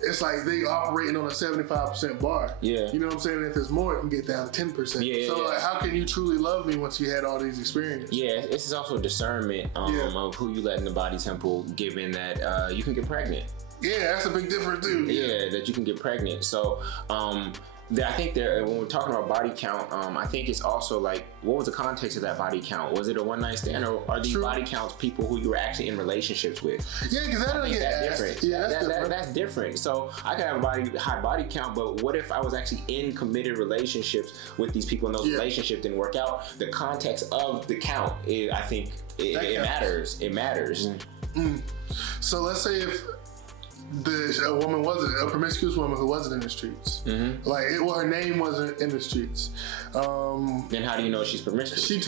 It's like they operating on a 75% bar. Yeah. You know what I'm saying? If it's more, it can get down to 10%. Like, how can you truly love me once you had all these experiences? Yeah, this is also discernment of who you let in the body temple, given that you can get pregnant. Yeah, that's a big difference too. Yeah, that you can get pregnant. So, I think when we're talking about body count, I think it's also like, what was the context of that body count? Was it a one night stand, or are these body counts people who you were actually in relationships with? Yeah, because that don't get asked. Different. Yeah, that's different. So I could have a high body count, but what if I was actually in committed relationships with these people and those relationships didn't work out? The context of the count, I think it matters. It matters. So let's say if a woman wasn't a promiscuous woman who wasn't in the streets, her name wasn't in the streets. Then how do you know she's promiscuous? She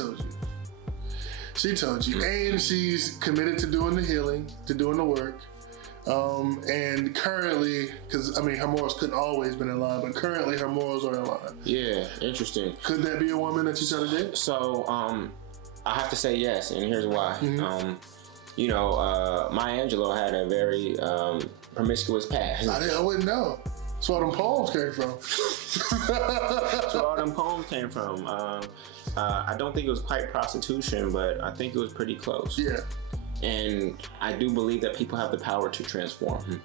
told you, and she's committed to doing the healing, to doing the work. And currently, because her morals couldn't always been in line, but currently her morals are in line. Yeah, interesting. Could that be a woman that you try to date? So, I have to say yes, and here's why. Maya Angelou had a very promiscuous past. I wouldn't know. That's where all them poems came from. That's where all them poems came from. I don't think it was quite prostitution, but I think it was pretty close. Yeah. And I do believe that people have the power to transform.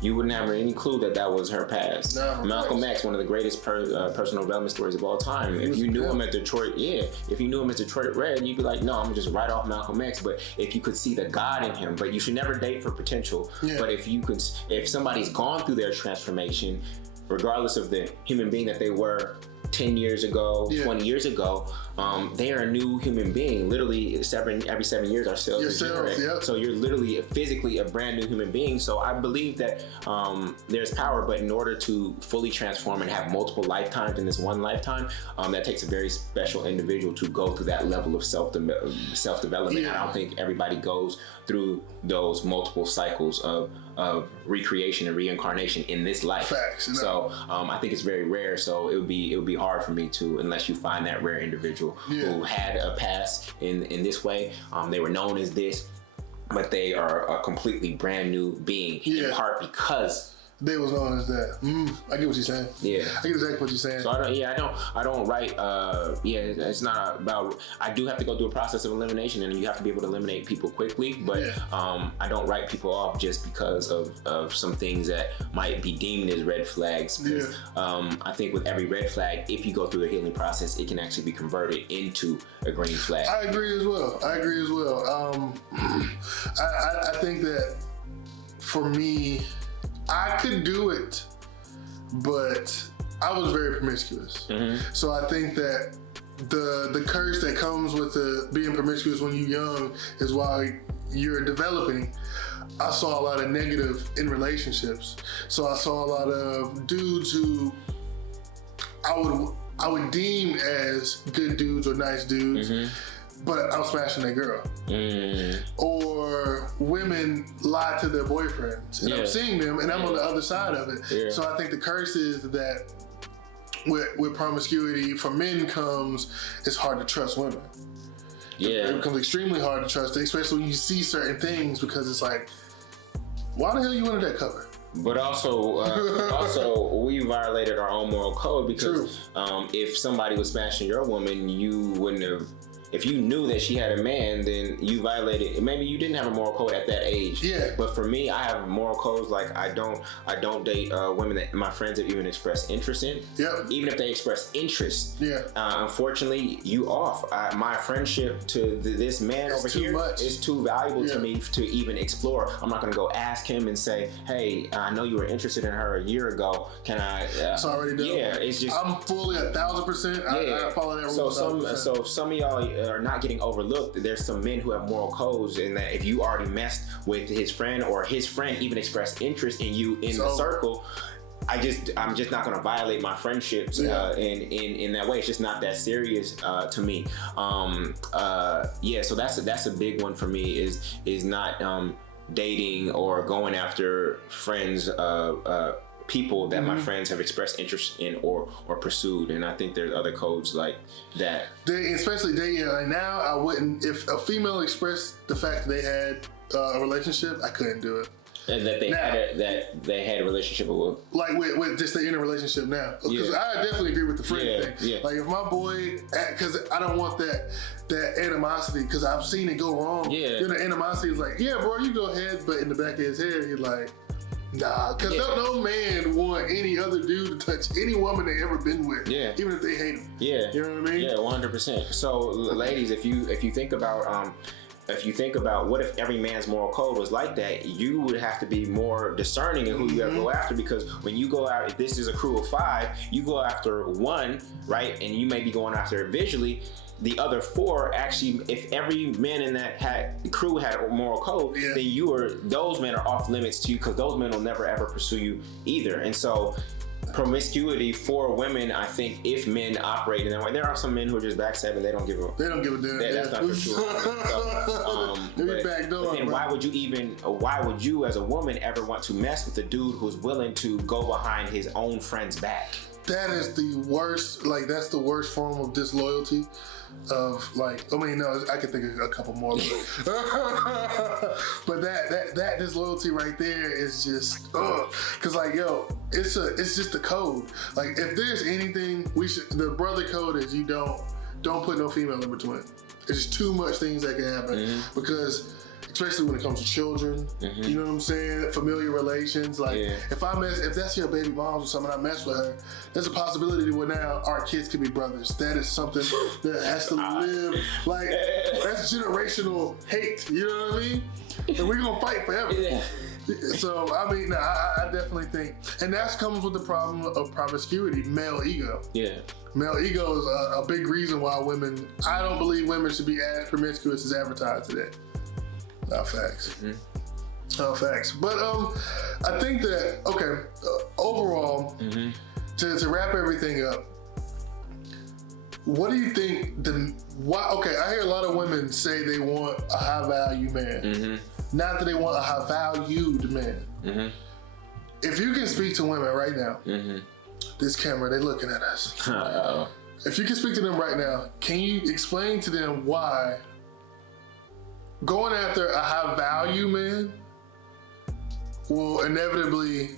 You wouldn't have any clue that was her past. No, Malcolm X, one of the greatest personal development stories of all time. If you knew him at Detroit, if you knew him as Detroit Red, you'd be like, no, I'm gonna just write off Malcolm X. But if you could see the God in him, but you should never date for potential. Yeah. But if somebody's gone through their transformation, regardless of the human being that they were 10 years ago, 20 years ago, they are a new human being. Literally, every 7 years, our cells regenerate. Yep. So you're literally physically a brand new human being. So I believe that there's power, but in order to fully transform and have multiple lifetimes in this one lifetime, that takes a very special individual to go through that level of self-development. Yeah. I don't think everybody goes through those multiple cycles of recreation and reincarnation in this life. Facts. So I think it's very rare. So it would be hard for me to, unless you find that rare individual who had a past in this way. They were known as this, but they are a completely brand new being in part because they was known as that. I get what you're saying. Yeah, I get exactly what you're saying. So I don't write. It's not about. I do have to go through a process of elimination, and you have to be able to eliminate people quickly. But I don't write people off just because of some things that might be deemed as red flags. Because, I think with every red flag, if you go through a healing process, it can actually be converted into a green flag. I agree as well. I think that for me, I could do it, but I was very promiscuous. So I think that the curse that comes with being promiscuous when you're young is while you're developing. I saw a lot of negative in relationships. So I saw a lot of dudes who I would deem as good dudes or nice dudes, but I'm smashing that girl. Or women lie to their boyfriends, and I'm seeing them, and I'm on the other side of it. So I think the curse is that with promiscuity for men comes, it's hard to trust women. It becomes extremely hard to trust, especially when you see certain things, because it's like, why the hell you under that cover? But also, we violated our own moral code because if somebody was smashing your woman, you wouldn't have. If you knew that she had a man, then you violated. Maybe you didn't have a moral code at that age. But for me, I have moral codes. Like I don't date women that my friends have even expressed interest in. Even if they express interest. Unfortunately, you off. My friendship to this man over here is too valuable to me to even explore. I'm not gonna go ask him and say, "Hey, I know you were interested in her a year ago. Can I?" It's already done. It's just. I'm fully 1,000%. I follow that rule. So some of y'all are not getting overlooked. There's some men who have moral codes, and that if you already messed with his friend or his friend even expressed interest in you in the circle, I'm just not going to violate my friendships in that way. It's just not that serious to me. So that's a big one for me is not dating or going after friends people that my friends have expressed interest in or pursued. And I think there's other codes like that. Especially dating. Like now, I wouldn't, if a female expressed the fact that they had a relationship, I couldn't do it. And that they had a relationship with, like with just the inner relationship now. Because I definitely agree with the friend thing. Like if my boy, because I don't want that animosity, because I've seen it go wrong. Then the animosity is like, yeah, bro, you go ahead, but in the back of his head, he's like, nah, because no man want any other dude to touch any woman they ever been with, even if they hate him. You know what I mean? 100%. So, ladies, if you think about what if every man's moral code was like that, you would have to be more discerning in who you ever go after, because when you go out, if this is a crew of 5, you go after one, right, and you may be going after it visually. The other 4, actually, if every man in that crew had a moral code, then those men are off limits to you, because those men will never ever pursue you either. And so promiscuity for women, I think, if men operate in that way, there are some men who are just backstabbing. They don't give a damn. That's not for sure. But then why would you as a woman ever want to mess with a dude who's willing to go behind his own friend's back? That is the worst. Like that's the worst form of disloyalty. Of like, I mean, no, I can think of a couple more, but that disloyalty right there is just, because like, yo, it's just a code. Like, if there's anything, the brother code is you don't put no female in between. There's just too much things that can happen because. Especially when it comes to children, you know what I'm saying? Familiar relations. Like, if that's your baby mom or something, I mess with her, there's a possibility where now our kids could be brothers. That is something that has to live. Like, that's generational hate, you know what I mean? And we're gonna fight forever. So, I mean, I definitely think, and that comes with the problem of promiscuity, male ego. Male ego is a big reason why I don't believe women should be as promiscuous as advertised today. Not facts. Not facts. But I think that, overall, to wrap everything up, what do you think I hear a lot of women say they want a high value man. not that they want a high valued man. Mm-hmm. If you can speak to women right now, this camera, they looking at us. Uh-oh. If you can speak to them right now, can you explain to them why going after a high value man will inevitably,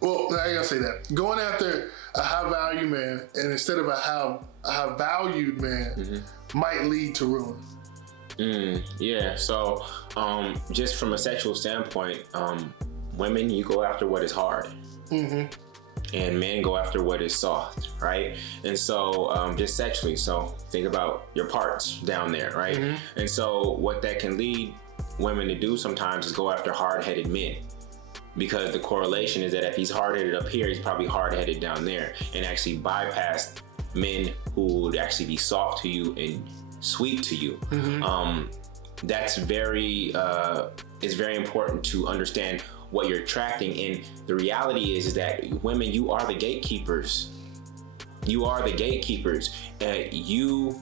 well, I ain't gonna say that. Going after a high value man and instead of a high valued man might lead to ruin. Yeah, so just from a sexual standpoint, women, you go after what is hard. And men go after what is soft, right? And so just sexually, so think about your parts down there, right? And so what that can lead women to do sometimes is go after hard-headed men, because the correlation is that if he's hard-headed up here, he's probably hard-headed down there, and actually bypass men who would actually be soft to you and sweet to you. That's very it's very important to understand what you're attracting. And the reality is that women, you are the gatekeepers. You are the gatekeepers. You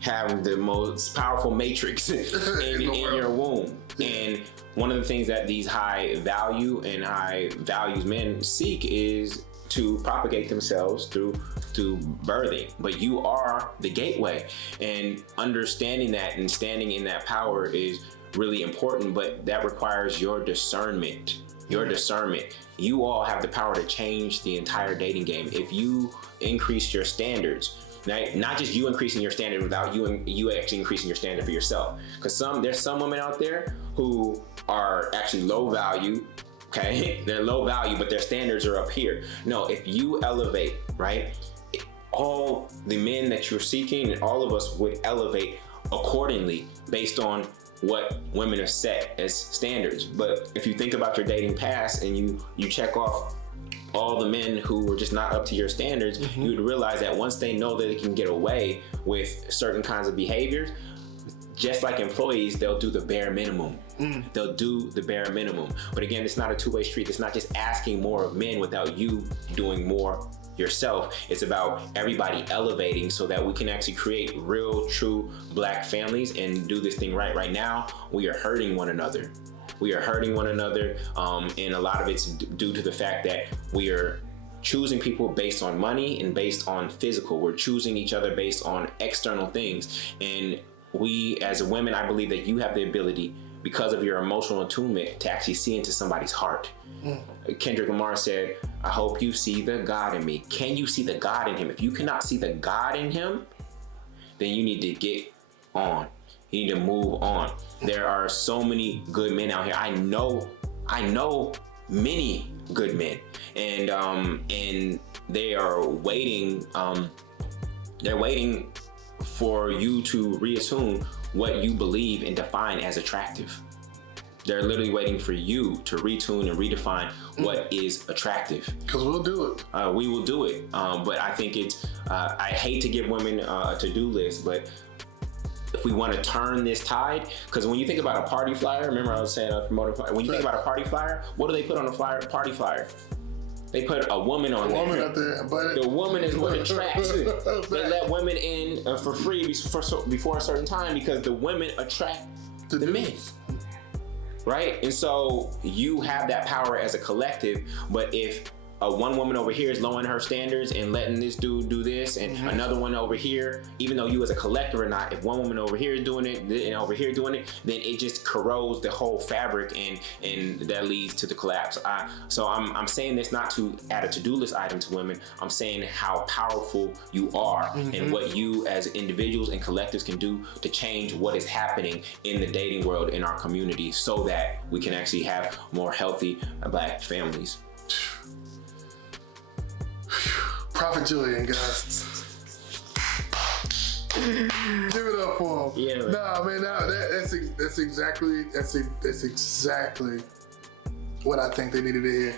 have the most powerful matrix in your womb. And one of the things that these high value and high values men seek is to propagate themselves through birthing. But you are the gateway, and understanding that and standing in that power is really important, but that requires your discernment. You all have the power to change the entire dating game if you increase your standards. Not just you increasing your standard without you actually increasing your standard for yourself. Because there's some women out there who are actually low value. Okay, they're low value, but their standards are up here. No, if you elevate, right, all the men that you're seeking and all of us would elevate accordingly based on what women have set as standards. But if you think about your dating past and you check off all the men who were just not up to your standards, you would realize that once they know that they can get away with certain kinds of behaviors, just like employees, they'll do the bare minimum. They'll do the bare minimum. But again, it's not a two-way street. It's not just asking more of men without you doing more yourself. It's about everybody elevating so that we can actually create real, true Black families and do this thing right. Right now, we are hurting one another. And a lot of it's due to the fact that we are choosing people based on money and based on physical. We're choosing each other based on external things. And we, as women, I believe that you have the ability, because of your emotional attunement, to actually see into somebody's heart. Kendrick Lamar said, I hope you see the God in me. Can you see the God in him? If you cannot see the God in him, then you need to get on. You need to move on. There are so many good men out here. I know many good men, and they are waiting. They're waiting for you to reassume what you believe and define as attractive. They're literally waiting for you to retune and redefine what is attractive. Because we'll do it. We will do it. But I think it's, I hate to give women a to-do list, but if we want to turn this tide, because when you think about a party flyer, remember I was saying promoting flyer, when you think about a party flyer, what do they put on a party flyer? They put a woman on there. Woman up there, but the woman is what attracts it. They let women in for free before a certain time because the women attract the men. Right? And so you have that power as a collective, but if one woman over here is lowering her standards and letting this dude do this, and another one over here, even though you as a collective or not, if one woman over here is doing it and over here doing it, then it just corrodes the whole fabric, and that leads to the collapse. So I'm saying this not to add a to-do list item to women. I'm saying how powerful you are and what you as individuals and collectives can do to change what is happening in the dating world in our community so that we can actually have more healthy Black families. Prophet Jullien, guys. Give it up for him. Yeah, man. Nah, man, that's exactly what I think they needed to hear.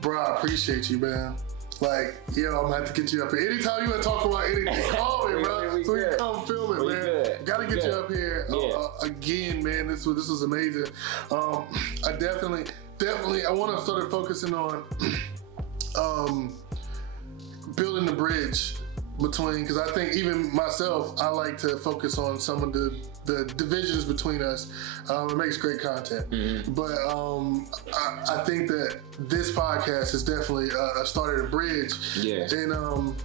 Bro, I appreciate you, man. Like, yo, I'm gonna have to get you up here. Anytime you wanna talk about anything, call me, bro. So we can come film it, man. Good. Gotta get you up here again, man. This was amazing. I definitely, I wanna start focusing on building the bridge between, because I think even myself, I like to focus on some of the divisions between us. It makes great content. But I think that this podcast is definitely started a bridge. Yeah. And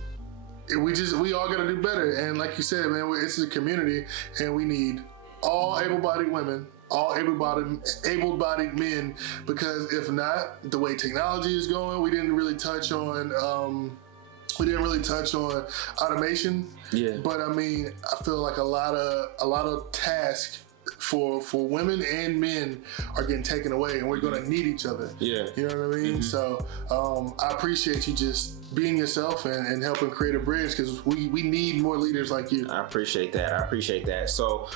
we all got to do better. And like you said, man, it's a community, and we need all able-bodied women, all able-bodied men, because if not, the way technology is going, we didn't really touch on automation. Yeah. But I mean, I feel like a lot of tasks for women and men are getting taken away, and we're going to need each other. Yeah. You know what I mean? So I appreciate you just being yourself and helping create a bridge, because we need more leaders like you. I appreciate that. So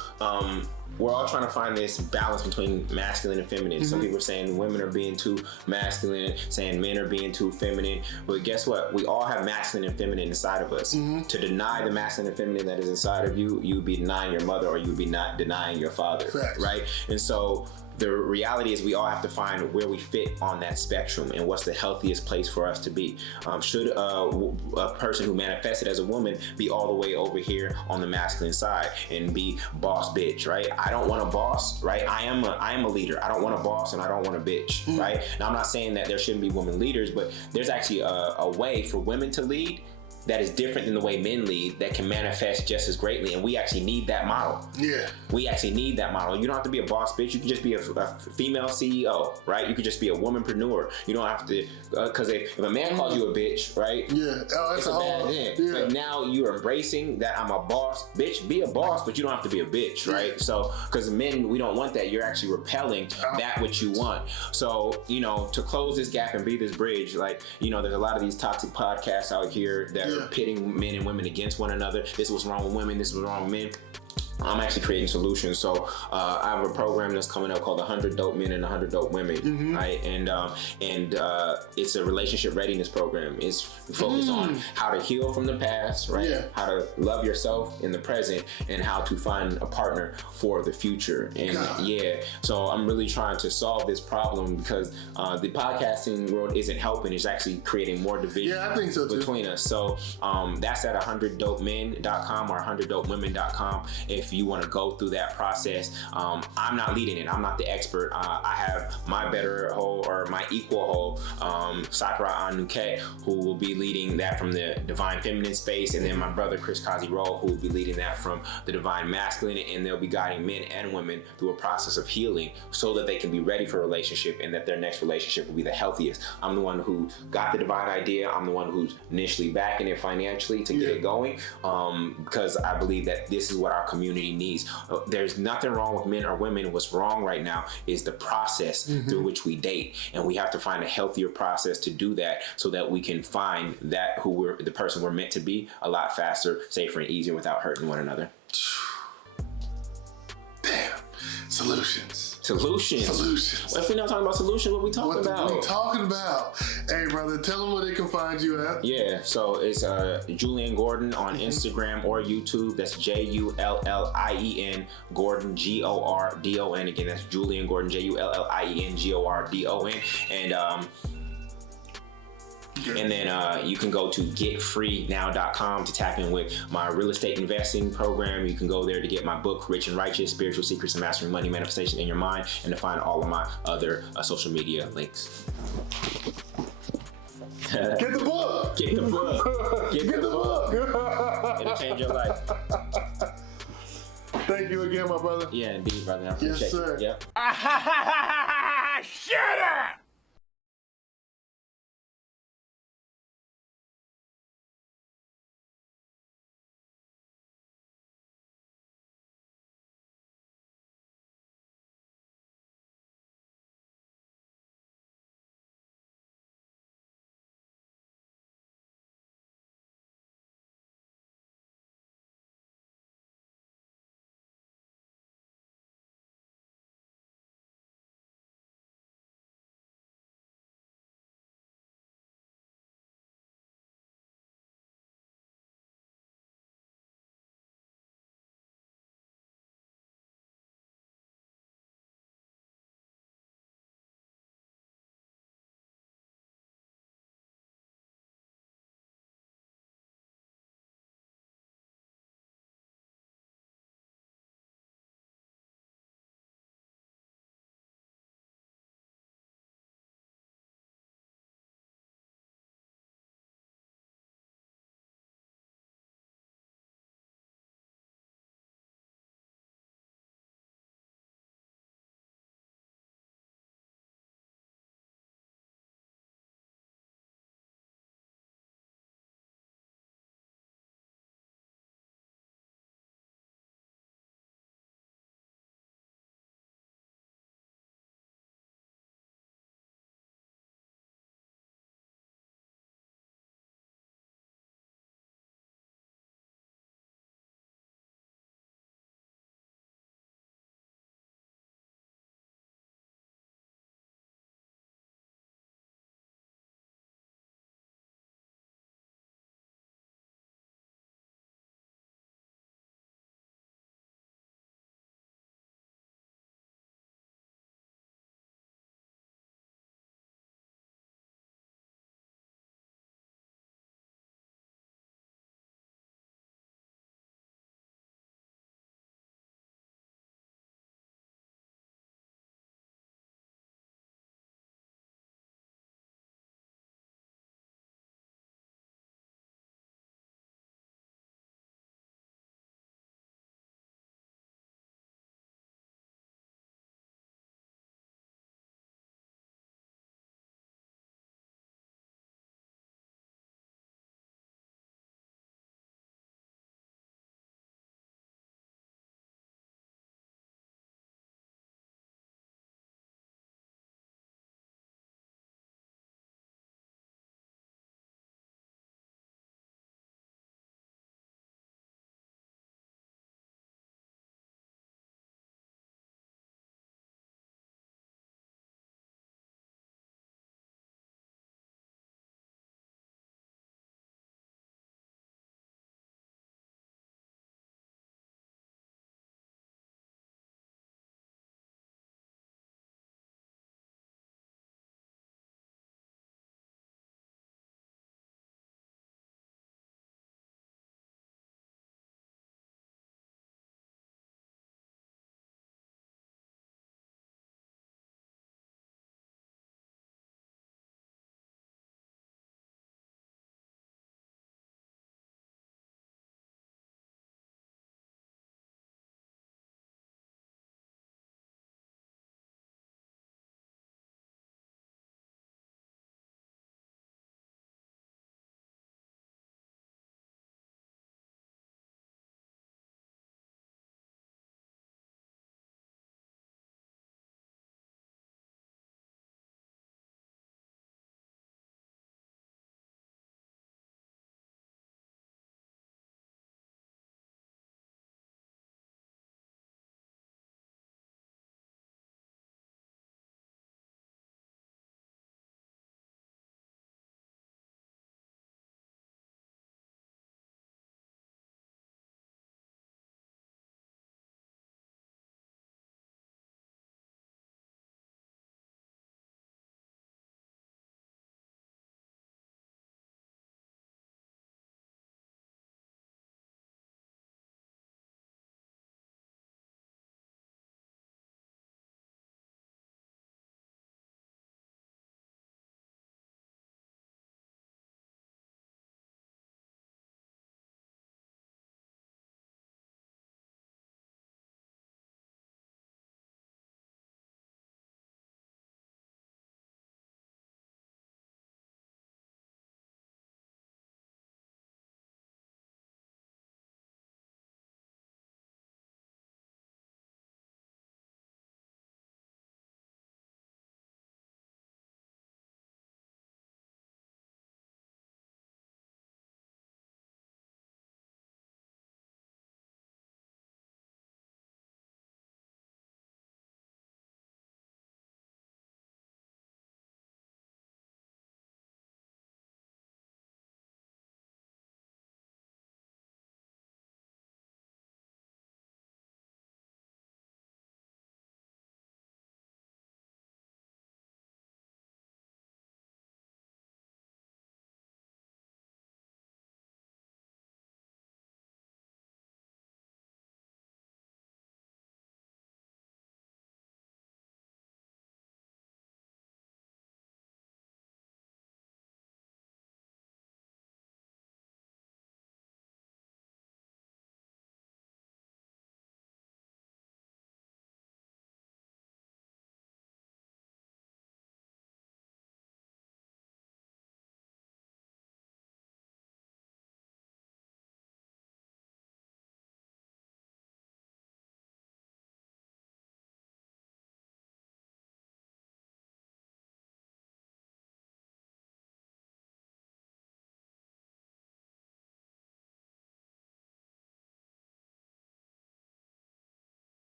we're all trying to find this balance between masculine and feminine. Some people are saying women are being too masculine, saying men are being too feminine. But guess what? We all have masculine and feminine inside of us. To deny the masculine and feminine that is inside of you, you would be denying your mother, or you would be not denying your father. Facts. Right? And so the reality is we all have to find where we fit on that spectrum and what's the healthiest place for us to be. Should a person who manifested as a woman be all the way over here on the masculine side and be boss bitch, right? I don't want a boss, right? I am a leader. I don't want a boss, and I don't want a bitch, right? Now, I'm not saying that there shouldn't be women leaders, but there's actually a way for women to lead that is different than the way men lead, that can manifest just as greatly, and we actually need that model. Yeah. We actually need that model. You don't have to be a boss bitch. You can just be a female CEO, right? You could just be a womanpreneur. You don't have to, because if a man calls you a bitch, right? Yeah. Oh, It's a bad thing. Yeah. But now you're embracing that I'm a boss bitch. Be a boss, but you don't have to be a bitch, right? So, because men, we don't want that. You're actually repelling that which you want. So, to close this gap and be this bridge, like, there's a lot of these toxic podcasts out here that are pitting men and women against one another. This is what's wrong with women. This is what's wrong with men. I'm actually creating solutions. So I have a program that's coming up called 100 Dope Men and 100 Dope Women, right? And it's a relationship readiness program. It's focused on how to heal from the past, right? Yeah. How to love yourself in the present, and how to find a partner for the future. And so I'm really trying to solve this problem, because the podcasting world isn't helping. It's actually creating more division I think so too. between us. So that's at 100dopemen.com or 100dopewomen.com. If you want to go through that process, I'm not leading it. I'm not the expert. I have my better whole, or my equal whole, Sakura Anuke, who will be leading that from the divine feminine space, and then my brother Chris Kazi-Roll, who will be leading that from the divine masculine, and they'll be guiding men and women through a process of healing so that they can be ready for a relationship, and that their next relationship will be the healthiest. I'm the one who got the divine idea. I'm the one who's initially backing it financially to get it going, because I believe that this is what our community needs. There's nothing wrong with men or women. What's wrong right now is the process through which we date, and we have to find a healthier process to do that, so that we can find that the person we're meant to be a lot faster, safer, and easier without hurting one another. Damn. Solutions. Well, if we're not talking about solutions, what we talking about? What we talking about? Hey, brother, tell them where they can find you at. Yeah, so it's Jullien Gordon on Instagram or YouTube. That's JULLIEN Gordon, GORDON. Again, that's Jullien Gordon, JULLIEN GORDON. And then you can go to getfreenow.com to tap in with my real estate investing program. You can go there to get my book, Rich and Righteous, Spiritual Secrets of Mastering Money Manifestation in Your Mind, and to find all of my other social media links. Get the book. Get the book. Get the book. It'll change your life. Thank you again, my brother. Yeah, indeed, brother. I appreciate Yes, sir. it. Yep. Shut up!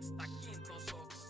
Está quinto Sox.